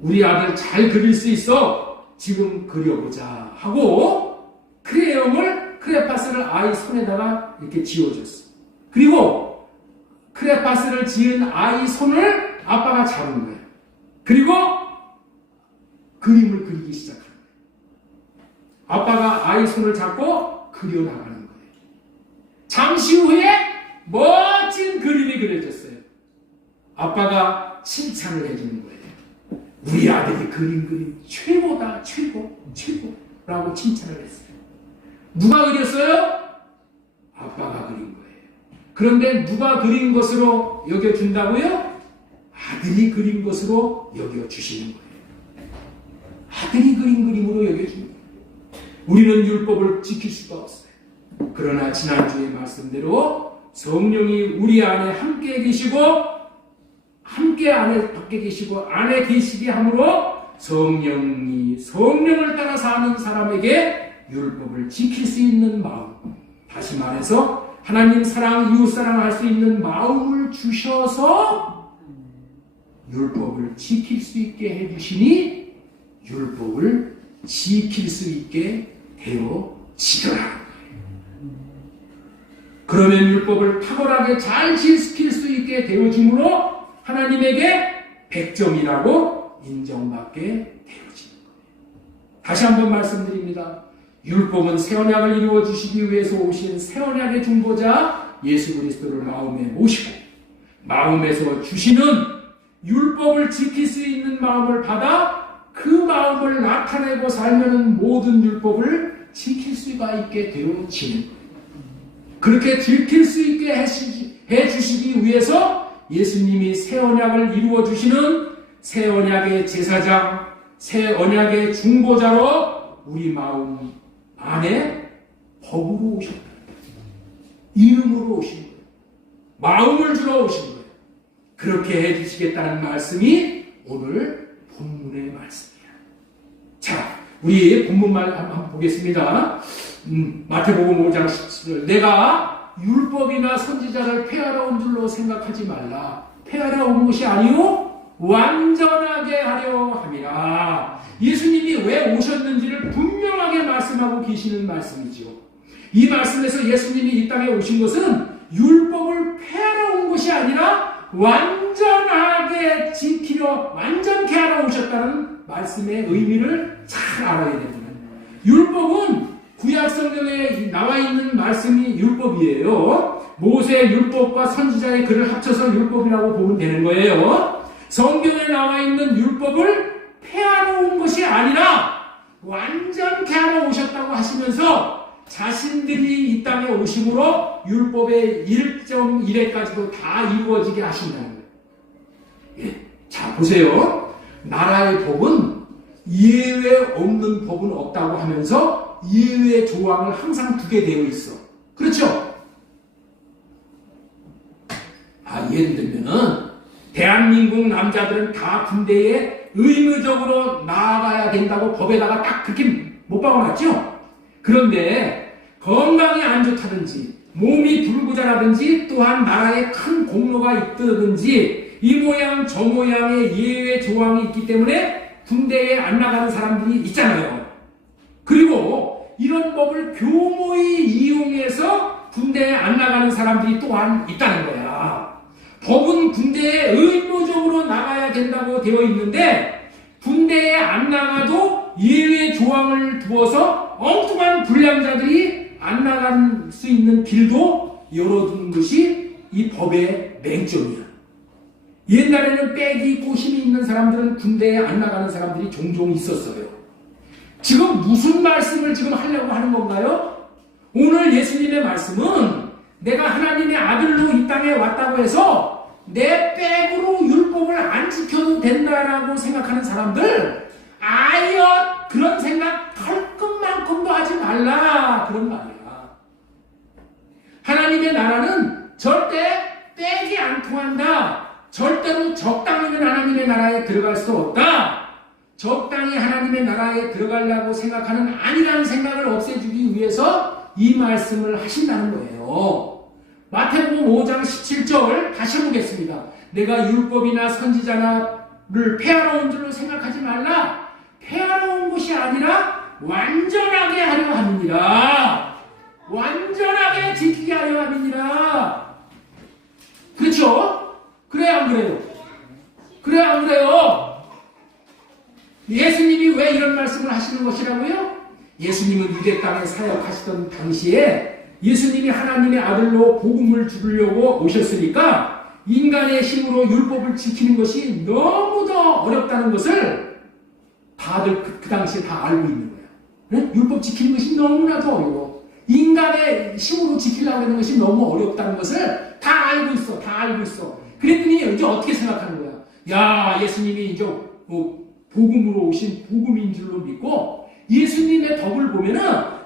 우리 아들 잘 그릴 수 있어. 지금 그려보자 하고 크레파스를 아이 손에다가 이렇게 지어줬어. 그리고 크레파스를 지은 아이 손을 아빠가 잡은 거야. 그리고 그림을 그리기 시작한 거예요. 아빠가 아이 손을 잡고 그려나가는 거예요. 잠시 후에 멋진 그림이 그려졌어요. 아빠가 칭찬을 해주는 거예요. 우리 아들이 그림 최고다, 최고라고 칭찬을 했어요. 누가 그렸어요? 아빠가 그린 거예요. 그런데 누가 그린 것으로 여겨준다고요? 아들이 그린 것으로 여겨주시는 거예요. 아들이 그린 그림으로 여겨주는 거예요. 우리는 율법을 지킬 수가 없어요. 그러나 지난주의 말씀대로 성령이 우리 안에 함께 계시고 함께 밖에 계시고 안에 계시게 함으로 성령을 따라 사는 사람에게 율법을 지킬 수 있는 마음, 다시 말해서 하나님 사랑, 이웃 사랑할 수 있는 마음을 주셔서 율법을 지킬 수 있게 해주시니 율법을 지킬 수 있게 되어지더라. 그러면 율법을 탁월하게 잘 지킬 수 있게 되어짐으로 하나님에게 100점이라고 인정받게 되어지는 거예요. 다시 한번 말씀드립니다. 율법은 새 언약을 이루어 주시기 위해서 오신 새 언약의 중보자 예수 그리스도를 마음에 모시고 마음에서 주시는 율법을 지킬 수 있는 마음을 받아 그 마음을 나타내고 살면 모든 율법을 지킬 수가 있게 되어지는 거예요. 그렇게 지킬 수 있게 해주시기 위해서 예수님이 새 언약을 이루어 주시는 새 언약의 제사장, 새 언약의 중보자로 우리 마음 안에 법으로 오셨다. 이름으로 오신 거예요. 마음을 주러 오신 거예요. 그렇게 해주시겠다는 말씀이 오늘 본문의 말씀이에요. 자, 우리 본문만 한번 보겠습니다. 마태복음 5장 17절. 내가 율법이나 선지자를 폐하러 온 줄로 생각하지 말라. 폐하러 온 것이 아니요 완전하게 하려 함이라. 예수님이 왜 오셨는지를 분명하게 말씀하고 계시는 말씀이죠. 이 말씀에서 예수님이 이 땅에 오신 것은 율법을 폐하러 온 것이 아니라 완전하게 지키려, 완전케 하러 오셨다는 말씀의 의미를 잘 알아야 됩니다. 율법은 구약 성경에 나와 있는 말씀이 율법이에요. 모세의 율법과 선지자의 글을 합쳐서 율법이라고 보면 되는 거예요. 성경에 나와 있는 율법을 폐하러 온 것이 아니라 완전케 하러 오셨다고 하시면서 자신들이 이 땅에 오심으로 율법의 1.1회까지도 다 이루어지게 하신다는 거예요. 예. 자, 보세요. 나라의 법은 예외 없는 법은 없다고 하면서 예외 조항을 항상 두게 되어 있어. 그렇죠? 예를 들면은 대한민국 남자들은 다 군대에 의무적으로 나아가야 된다고 법에다가 딱 그렇게 못 박아놨죠? 그런데 건강이 안 좋다든지 몸이 불구자라든지 또한 나라에 큰 공로가 있다든지 이 모양 저 모양의 예외 조항이 있기 때문에 군대에 안 나가는 사람들이 있잖아요. 그리고 이런 법을 교모히 이용해서 군대에 안 나가는 사람들이 또한 있다는 거야. 법은 군대에 의무적으로 나가야 된다고 되어 있는데 군대에 안 나가도 예외 조항을 두어서 엉뚱한 불량자들이 안 나갈 수 있는 길도 열어두는 것이 이 법의 맹점이야. 옛날에는 빽이 있고 힘이 있는 사람들은 군대에 안 나가는 사람들이 종종 있었어요. 지금 무슨 말씀을 지금 하려고 하는 건가요? 오늘 예수님의 말씀은 내가 하나님의 아들로 이 땅에 왔다고 해서 내 빽으로 율법을 안 지켜도 된다라고 생각하는 사람들 아예 그런 생각 털끝만큼도 하지 말라 그런 말이야. 하나님의 나라는 절대 빽이 안 통한다. 절대로 적당히는 하나님의 나라에 들어갈 수 없다. 적당히 하나님의 나라에 들어가려고 생각하는 아니라는 생각을 없애주기 위해서 이 말씀을 하신다는 거예요. 마태복음 5장 17절 다시 해보겠습니다. 내가 율법이나 선지자를 폐하러 온 줄로 생각하지 말라. 폐하러 온 것이 아니라 완전하게 하려 함이니라. 완전하게 지키게 하려 함이니라. 그렇죠? 그래요 안 그래요? 그래요 안 그래요? 예수님이 왜 이런 말씀을 하시는 것이라고요? 예수님은 유대 땅에 사역하시던 당시에 예수님이 하나님의 아들로 복음을 주려고 오셨으니까 인간의 힘으로 율법을 지키는 것이 너무도 어렵다는 것을 다들 그 당시에 다 알고 있는 거야. 네? 율법 지키는 것이 너무나도 어려워. 인간의 힘으로 지키려고 하는 것이 너무 어렵다는 것을 다 알고 있어. 다 알고 있어. 그랬더니 이제 어떻게 생각하는 거야? 야, 예수님이 이제 복음으로 오신 복음인 줄로 믿고 예수님의 덕을 보면은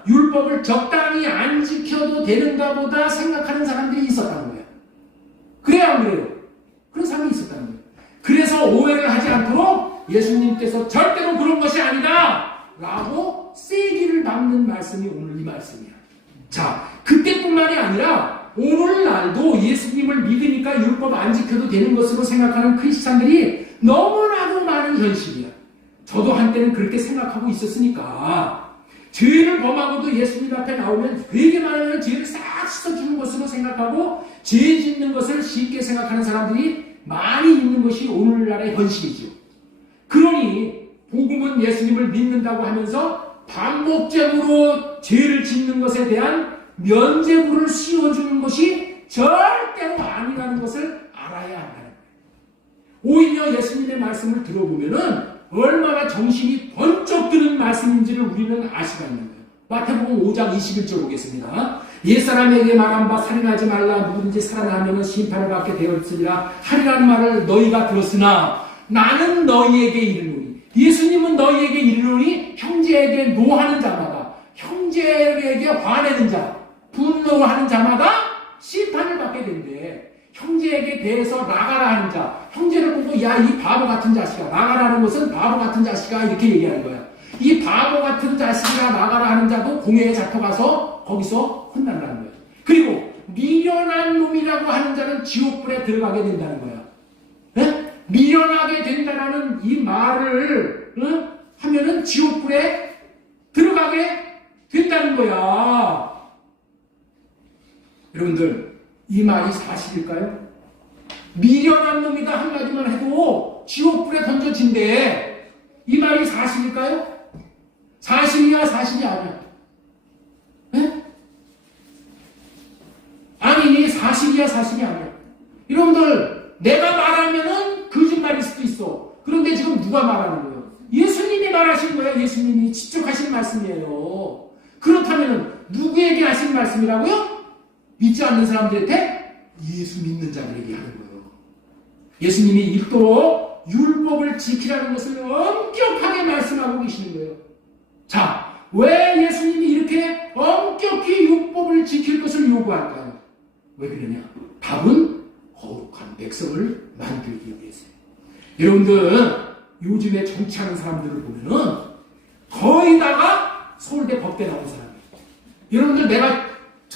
율법을 적당히 안 지켜도 되는가 보다 생각하는 사람들이 있었다는 거야. 그래요 안 그래요? 그런 사람이 있었다는 거야. 그래서 오해를 하지 않도록 예수님께서 절대로 그런 것이 아니다 라고 세기를 박는 말씀이 오늘 이 말씀이야. 자, 그때뿐만이 아니라 오늘날도 예수님을 믿으니까 율법 안 지켜도 되는 것으로 생각하는 크리스찬들이 너무나도 많은 현실이야. 저도 한때는 그렇게 생각하고 있었으니까 죄를 범하고도 예수님 앞에 나오면 되게 많은 죄를 싹 씻어주는 것으로 생각하고 죄 짓는 것을 쉽게 생각하는 사람들이 많이 있는 것이 오늘날의 현실이죠. 그러니 복음은 예수님을 믿는다고 하면서 반복적으로 죄를 짓는 것에 대한 면죄부를 씌워주는 것이 절대로 아니라는 것을 알아야 한다는 거예요. 오히려 예수님의 말씀을 들어보면은 얼마나 정신이 번쩍 드는 말씀인지를 우리는 알 수가 있는 거예요. 마태복음 5장 21절 보겠습니다. 옛사람에게 말한 바 살인하지 말라. 누구든지 살인하면 심판을 받게 되었으리라 하리라는 말을 너희가 들었으나 나는 너희에게 이르노니. 예수님은 너희에게 이르노니 형제에게 노하는 자마다, 형제에게 화내는 자, 분노하는 자마다 심판을 받게 된대. 형제에게 대해서 나가라 하는 자, 형제를 보고 야, 이 바보 같은 자식아, 나가라는 것은 바보 같은 자식아 이렇게 얘기하는 거야. 이 바보 같은 자식이라 나가라 하는 자도 공회에 잡혀가서 거기서 혼난다는 거야. 그리고 미련한 놈이라고 하는 자는 지옥불에 들어가게 된다는 거야. 네? 미련하게 된다는 이 말을 하면은 지옥불에 들어가게 된다는 거야. 여러분들, 이 말이 사실일까요? 미련한 놈이다 한마디만 해도 지옥불에 던져진대. 이 말이 사실일까요? 사실이야 사실이 아니야? 네? 아니, 사실이야 사실이 아니야. 여러분들, 내가 말하면은 거짓말일 수도 있어. 그런데 지금 누가 말하는 거예요? 예수님이 말하신 거예요. 예수님이 직접 하신 말씀이에요. 그렇다면 누구에게 하신 말씀이라고요? 믿지 않는 사람들한테 예수 믿는 자들에게 하는 거예요. 예수님이 읽도록 율법을 지키라는 것을 엄격하게 말씀하고 계시는 거예요. 자, 왜 예수님이 이렇게 엄격히 율법을 지킬 것을 요구할까요? 왜 그러냐? 답은 거룩한 백성을 만들기 위해서요. 여러분들 요즘에 정치하는 사람들을 보면은 거의 다가 서울대 법대 나온 사람이에요. 여러분들 내가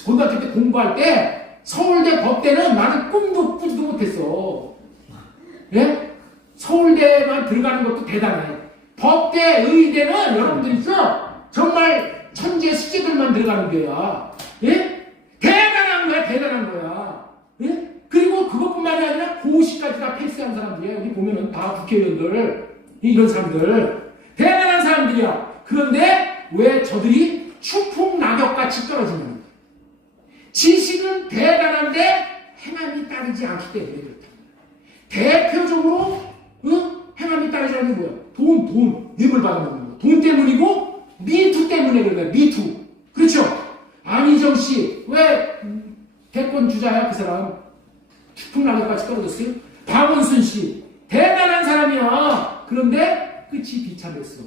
고등학교 때 공부할 때 서울대 법대는 나는 꿈도 꾸지도 못했어. 예? 서울대만 들어가는 것도 대단해. 법대, 의대는 여러분들 있어 정말 천재 숙제들만 들어가는 거야. 예? 대단한 거야, 대단한 거야. 예? 그리고 그것뿐만이 아니라 고시까지 다 패스한 사람들이야. 여기 보면은 다 국회의원들, 이런 사람들 대단한 사람들이야. 그런데 왜 저들이 추풍낙엽같이 떨어지는 거야? 지식은 대단한데 행함이 따르지 않기 때문에 그렇다. 대표적으로 행함이 따르지 않는 거야. 돈, 뇌물 받아먹는 거. 돈 때문이고 미투 때문에 그런 거야. 미투. 그렇죠? 안희정 씨 왜 대권 주자야 그 사람? 추풍낙엽같이 떨어졌어요? 박원순 씨 대단한 사람이야. 그런데 끝이 비참했어.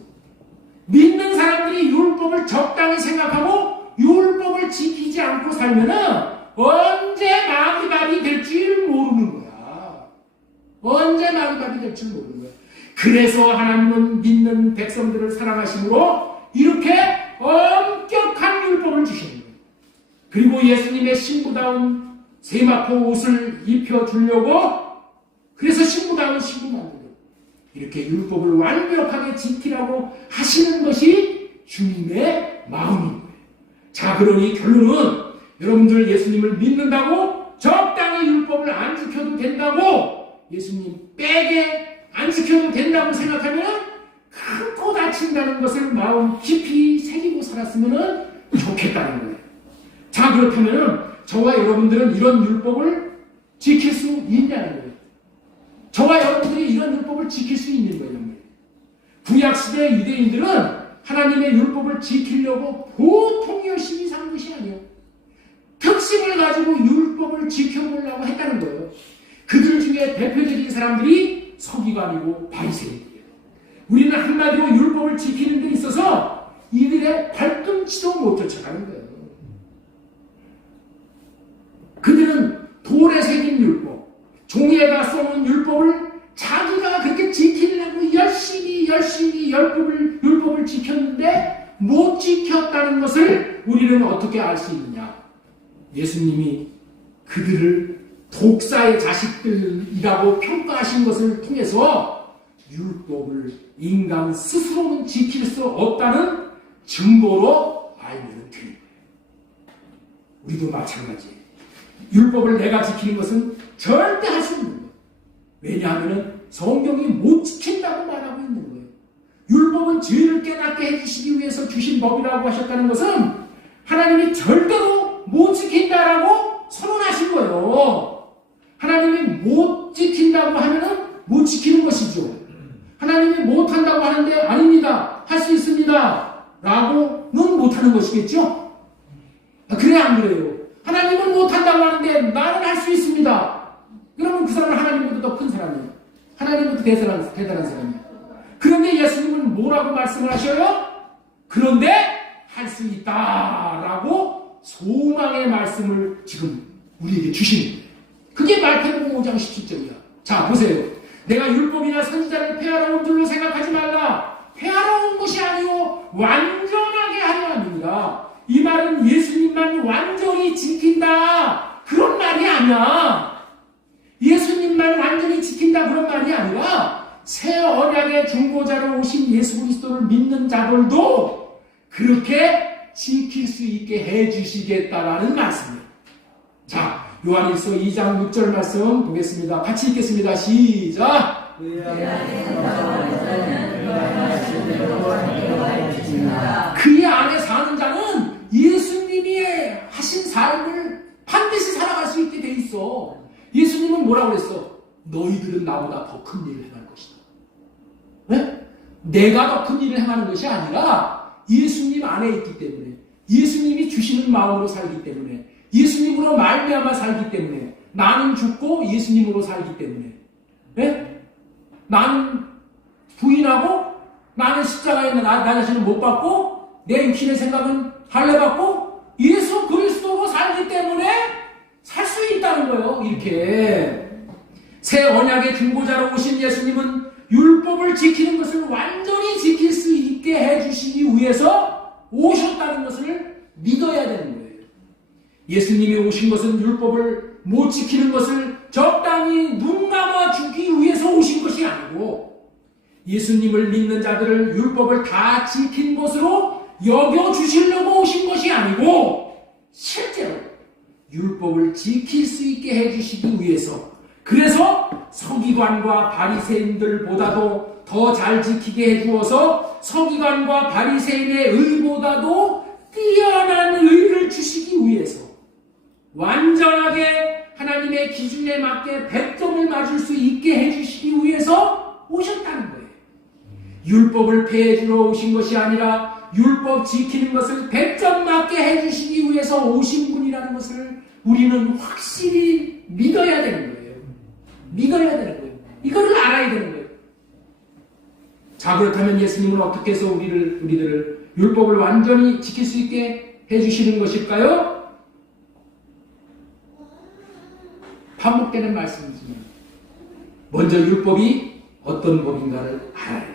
믿는 사람들이 율법을 적당히 생각하고 율법을 지키지 않고 살면은 언제 마귀밥이 될지 모르는 거야. 언제 마귀밥이 될지 모르는 거야. 그래서 하나님은 믿는 백성들을 사랑하심으로 이렇게 엄격한 율법을 주시는 거예요. 그리고 예수님의 신부다운 세마포 옷을 입혀주려고 그래서 신부다운 신부 만들고 이렇게 율법을 완벽하게 지키라고 하시는 것이 주님의 마음인 거예요. 자, 그러니 결론은 여러분들 예수님을 믿는다고 적당히 율법을 안 지켜도 된다고 예수님 빼게 안 지켜도 된다고 생각하면 크고 다친다는 것을 마음 깊이 새기고 살았으면 좋겠다는 거예요. 자, 그렇다면 저와 여러분들은 이런 율법을 지킬 수 있냐는 거예요. 저와 여러분들이 이런 율법을 지킬 수 있는 거예요. 구약시대 유대인들은 하나님의 율법을 지키려고 보통 열심히 산 것이 아니에요. 특심을 가지고 율법을 지켜보려고 했다는 거예요. 그들 중에 대표적인 사람들이 서기관이고 바리새인이에요. 우리는 한마디로 율법을 지키는 데 있어서 이들의 발꿈치도 못 쫓아가는 거예요. 그들은 돌에 새긴 율법, 종이에다 써놓은 율법을 자기가 그렇게 지키려고 열심히 율법을 지켰는데 못 지켰다는 것을 우리는 어떻게 알 수 있느냐? 예수님이 그들을 독사의 자식들이라고 평가하신 것을 통해서 율법을 인간 스스로는 지킬 수 없다는 증거로 알면 되는 거예요. 우리도 마찬가지예요. 율법을 내가 지키는 것은 절대 할 수 없는 거예요. 왜냐하면 성경이 못 지킨다고 말하고 있는 거예요. 율법은 죄를 깨닫게 해주시기 위해서 주신 법이라고 하셨다는 것은 하나님이 절대로 못 지킨다라고 선언하신 거예요. 하나님이 못 지킨다고 하면은 못 지키는 것이죠. 하나님이 못한다고 하는데 아닙니다. 할 수 있습니다. 라고는 못하는 것이겠죠? 그래 안 그래요? 하나님은 못한다고 하는데 나는 할 수 있습니다. 그러면 그 사람은 하나님보다 더 큰 사람이에요. 하나님보다 대단한 사람이에요. 그런데 예수님은 뭐라고 말씀을 하셔요? 그런데 할 수 있다라고 소망의 말씀을 지금 우리에게 주시는 거예요. 그게 말태복음 5장 17절이야. 자, 보세요. 내가 율법이나 선지자를 폐하러 온 줄로 생각하지 말라. 폐하러 온 것이 아니오 완전하게 하려 합니다. 이 말은 예수님만 완전히 지킨다 그런 말이 아니야. 예수님만 완전히 지킨다 그런 말이 아니라 새 언약의 중보자로 오신 예수 그리스도를 믿는 자들도 그렇게 지킬 수 있게 해주시겠다라는 말씀이에요. 자, 요한일서 2장 6절 말씀 보겠습니다. 같이 읽겠습니다. 시작! 그의 안에 사는 자는 예수님이 하신 삶을 반드시 살아갈 수 있게 돼 있어. 예수님은 뭐라고 그랬어? 너희들은 나보다 더 큰 일을 행할 것이다. 네? 내가 더 큰 일을 행하는 것이 아니라 예수님 안에 있기 때문에, 예수님이 주시는 마음으로 살기 때문에, 예수님으로 말미암아 살기 때문에, 나는 죽고 예수님으로 살기 때문에, 네? 나는 부인하고 나는 십자가에 나 자신을 못 받고 내 육신의 생각은 할례받고 예수 그리스도로 살기 때문에 살 수 있다는 거예요. 이렇게. 새 언약의 중보자로 오신 예수님은 율법을 지키는 것을 완전히 지킬 수 있게 해주시기 위해서 오셨다는 것을 믿어야 되는 거예요. 예수님이 오신 것은 율법을 못 지키는 것을 적당히 눈 감아주기 위해서 오신 것이 아니고 예수님을 믿는 자들을 율법을 다 지킨 것으로 여겨주시려고 오신 것이 아니고 실제로 율법을 지킬 수 있게 해주시기 위해서, 그래서 서기관과 바리새인들보다도 더 잘 지키게 해주어서 서기관과 바리새인의 의보다도 뛰어난 의를 주시기 위해서 완전하게 하나님의 기준에 맞게 100점을 맞을 수 있게 해주시기 위해서 오셨다는 거예요. 율법을 폐해주러 오신 것이 아니라 율법 지키는 것을 100점 맞게 해주시기 위해서 오신 분이라는 것을 우리는 확실히 믿어야 되는 거예요. 믿어야 되는 거예요. 이거를 알아야 되는 거예요. 자, 그렇다면 예수님은 어떻게 해서 우리들을 율법을 완전히 지킬 수 있게 해주시는 것일까요? 반복되는 말씀이지만 먼저 율법이 어떤 법인가를 알아야 해요.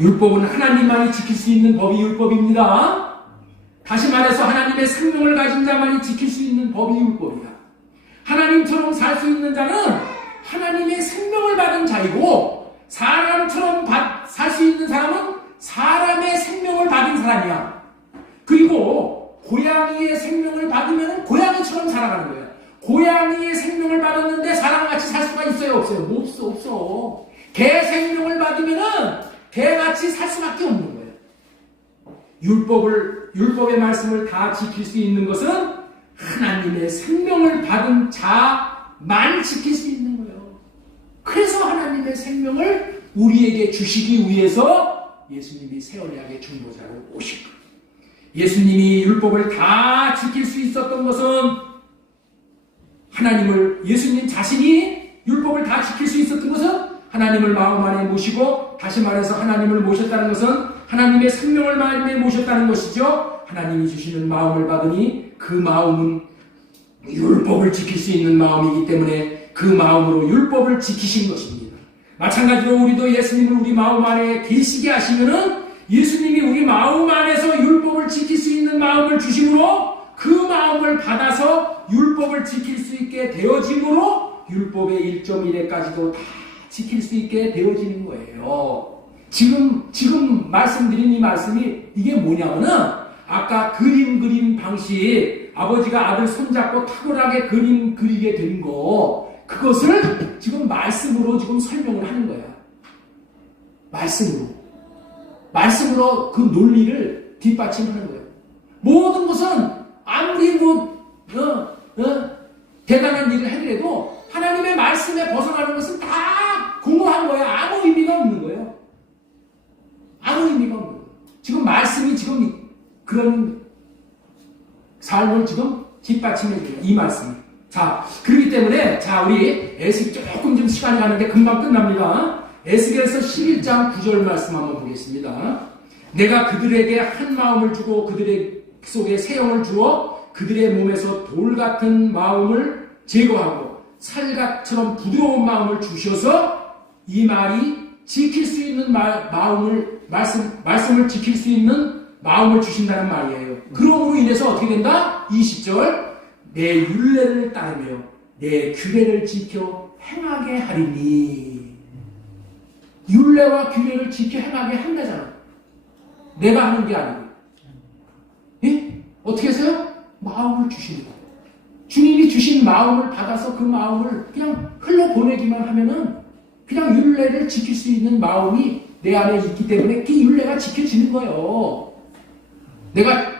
율법은 하나님만이 지킬 수 있는 법이 율법입니다. 다시 말해서 하나님의 생명을 가진 자만이 지킬 수 있는 법이 율법이다. 하나님처럼 살 수 있는 자는 하나님의 생명을 받은 자이고 사람처럼 살 수 있는 사람은 사람의 생명을 받은 사람이야. 그리고 고양이의 생명을 받으면 고양이처럼 살아가는 거야. 고양이의 생명을 받았는데 사람같이 살 수가 있어요? 없어요? 없어. 개 생명을 받으면 개같이 살 수밖에 없는 거예요. 율법의 말씀을 다 지킬 수 있는 것은 하나님의 생명을 받은 자만 지킬 수 있는 거예요. 그래서 하나님의 생명을 우리에게 주시기 위해서 예수님이 새 언약의 중보자로 오신 거예요. 예수님이 율법을 다 지킬 수 있었던 것은 예수님 자신이 율법을 다 지킬 수 있었던 것은 하나님을 마음 안에 모시고, 다시 말해서 하나님을 모셨다는 것은 하나님의 생명을 마음에 모셨다는 것이죠. 하나님이 주시는 마음을 받으니 그 마음은 율법을 지킬 수 있는 마음이기 때문에 그 마음으로 율법을 지키신 것입니다. 마찬가지로 우리도 예수님을 우리 마음 안에 계시게 하시면은 예수님이 우리 마음 안에서 율법을 지킬 수 있는 마음을 주심으로 그 마음을 받아서 율법을 지킬 수 있게 되어짐으로 율법의 1.1회까지도 다 지킬 수 있게 되어지는 거예요. 지금 말씀드린 이 말씀이 이게 뭐냐면은 아까 그림 방식, 아버지가 아들 손잡고 탁월하게 그림 그리게 된 거, 그것을 지금 말씀으로 지금 설명을 하는 거야. 말씀으로 그 논리를 뒷받침하는 거예요. 모든 것은 아무리 대단한 일을 하더라도 하나님의 말씀에 벗어나는 것은 다 공허한 거예요. 아무 의미가 없는 거예요. 지금 말씀이 지금 그런 삶을 지금 뒷받침해줘요. 이 말씀이. 자, 그렇기 때문에, 우리 조금 좀 시간이 가는데 금방 끝납니다. 에스겔서 11장 9절 말씀 한번 보겠습니다. 내가 그들에게 한 마음을 주고 그들의 속에 새 영을 주어 그들의 몸에서 돌 같은 마음을 제거하고 살같처럼 부드러운 마음을 주셔서, 이 말이 지킬 수 있는 말씀을 지킬 수 있는 마음을 주신다는 말이에요. 그러므로 인해서 어떻게 된다? 20절, 내 율례를 따르며 내 규례를 지켜 행하게 하리니. 율례와 규례를 지켜 행하게 한다잖아. 내가 하는 게 아니고. 예? 어떻게 해서요? 마음을 주시는 거예요. 주님이 주신 마음을 받아서 그 마음을 그냥 흘러보내기만 하면은 그냥 율례를 지킬 수 있는 마음이 내 안에 있기 때문에 그 율례가 지켜지는 거예요. 내가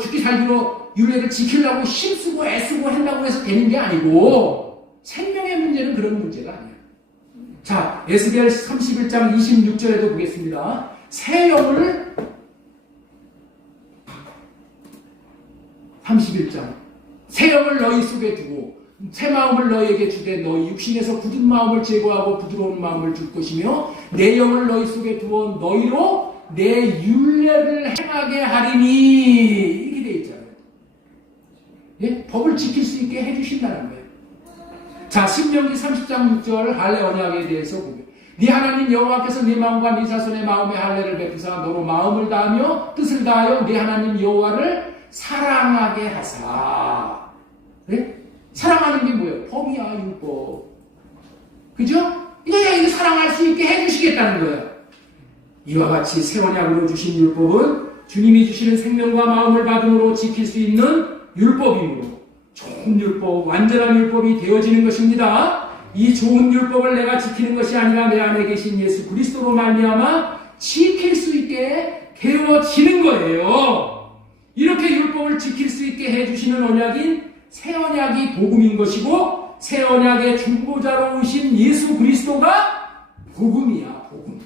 죽기 살기로 율례를 지키려고 힘쓰고 애쓰고 한다고 해서 되는 게 아니고, 생명의 문제는 그런 문제가 아니에요. 자, 에스겔 31장 26절에도 보겠습니다. 새 영을 31장 새 영을 너희 속에 두고 새 마음을 너희에게 주되 너희 육신에서 굳은 마음을 제거하고 부드러운 마음을 줄 것이며 내 영을 너희 속에 두어 너희로 내 율례를 행하게 하리니. 이렇게 되어 있잖아요. 예? 법을 지킬 수 있게 해주신다는 거예요. 자, 신명기 30장 6절 할례 언약에 대해서 보면 네 하나님 여호와께서 네 마음과 네 자손의 마음에 할례를 베푸사 너로 마음을 다하며 뜻을 다하여 네 하나님 여호와를 사랑하게 하사. 그래? 사랑하는 게 뭐예요? 법이야, 율법. 그죠? 이거 사랑할 수 있게 해주시겠다는 거예요. 이와 같이 새 언약으로 주신 율법은 주님이 주시는 생명과 마음을 받음으로 지킬 수 있는 율법이므로 좋은 율법, 완전한 율법이 되어지는 것입니다. 이 좋은 율법을 내가 지키는 것이 아니라 내 안에 계신 예수 그리스도로 말미암아 지킬 수 있게 되어지는 거예요. 이렇게 율법을 지킬 수 있게 해주시는 언약인 새 언약이 복음인 것이고 새 언약의 중보자로 오신 예수 그리스도가 복음이야, 복음.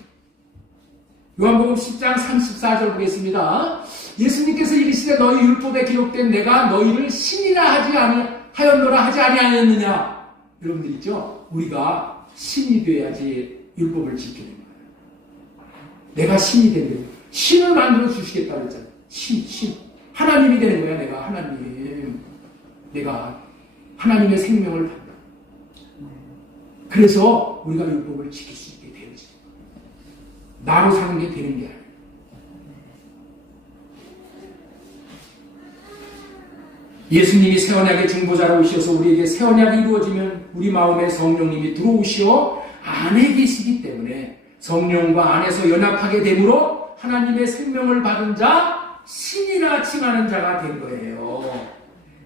요한복음 10장 34절 보겠습니다. 예수님께서 이르시되 너희 율법에 기록된 내가 너희를 신이라 하였노라 하지 아니하였느냐. 여러분들 있죠? 우리가 신이 돼야지 율법을 지키는 거예요. 내가 신이 되는 거예요. 신을 만들어 주시겠다 그랬잖아요. 신. 하나님이 되는 거야, 내가 하나님. 내가 하나님의 생명을 받는. 그래서 우리가 율법을 지킬 수 있게 되어지. 나로 사는 게 되는 게 아니에요. 예수님이 새 언약의 중보자로 오셔서 우리에게 새 언약이 이루어지면 우리 마음에 성령님이 들어오시어 안에 계시기 때문에 성령과 안에서 연합하게 되므로 하나님의 생명을 받은 자, 신이라 칭하는 자가 된 거예요.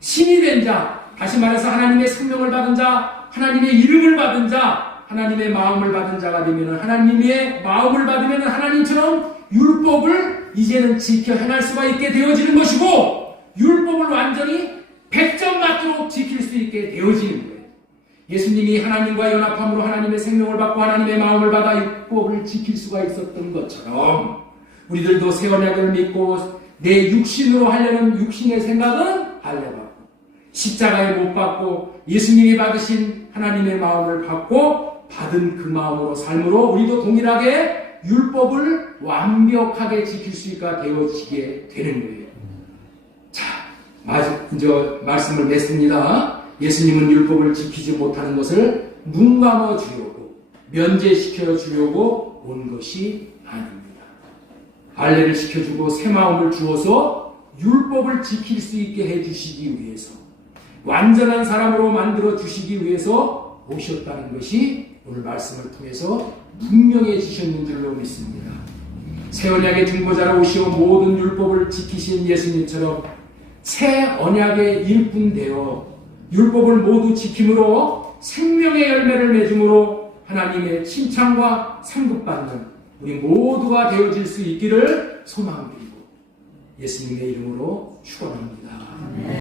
신이 된 자, 다시 말해서 하나님의 생명을 받은 자, 하나님의 이름을 받은 자, 하나님의 마음을 받은 자가 되면 하나님의 마음을 받으면 하나님처럼 율법을 이제는 지켜 행할 수가 있게 되어지는 것이고 율법을 완전히 100점 맞도록 지킬 수 있게 되어지는 거예요. 예수님이 하나님과 연합함으로 하나님의 생명을 받고 하나님의 마음을 받아 율법을 지킬 수가 있었던 것처럼 우리들도 새 언약을 믿고 내 육신으로 하려는 육신의 생각은 할례받고 십자가에 못 박고 예수님이 받으신 하나님의 마음을 받고 받은 그 마음으로 삶으로 우리도 동일하게 율법을 완벽하게 지킬 수 있게 되어지게 되는 거예요. 자, 이제 말씀을 맺습니다. 예수님은 율법을 지키지 못하는 것을 눈감아 주려고 면제시켜 주려고 온 것이 아닙니다. 할례를 시켜주고 새 마음을 주어서 율법을 지킬 수 있게 해주시기 위해서 완전한 사람으로 만들어 주시기 위해서 오셨다는 것이 오늘 말씀을 통해서 분명해지셨는 줄로 믿습니다. 새 언약의 중보자로 오시어 모든 율법을 지키신 예수님처럼 새 언약의 일꾼 되어 율법을 모두 지킴으로 생명의 열매를 맺음으로 하나님의 칭찬과 상급받는 우리 모두가 되어질 수 있기를 소망드리고 예수님의 이름으로 축원합니다.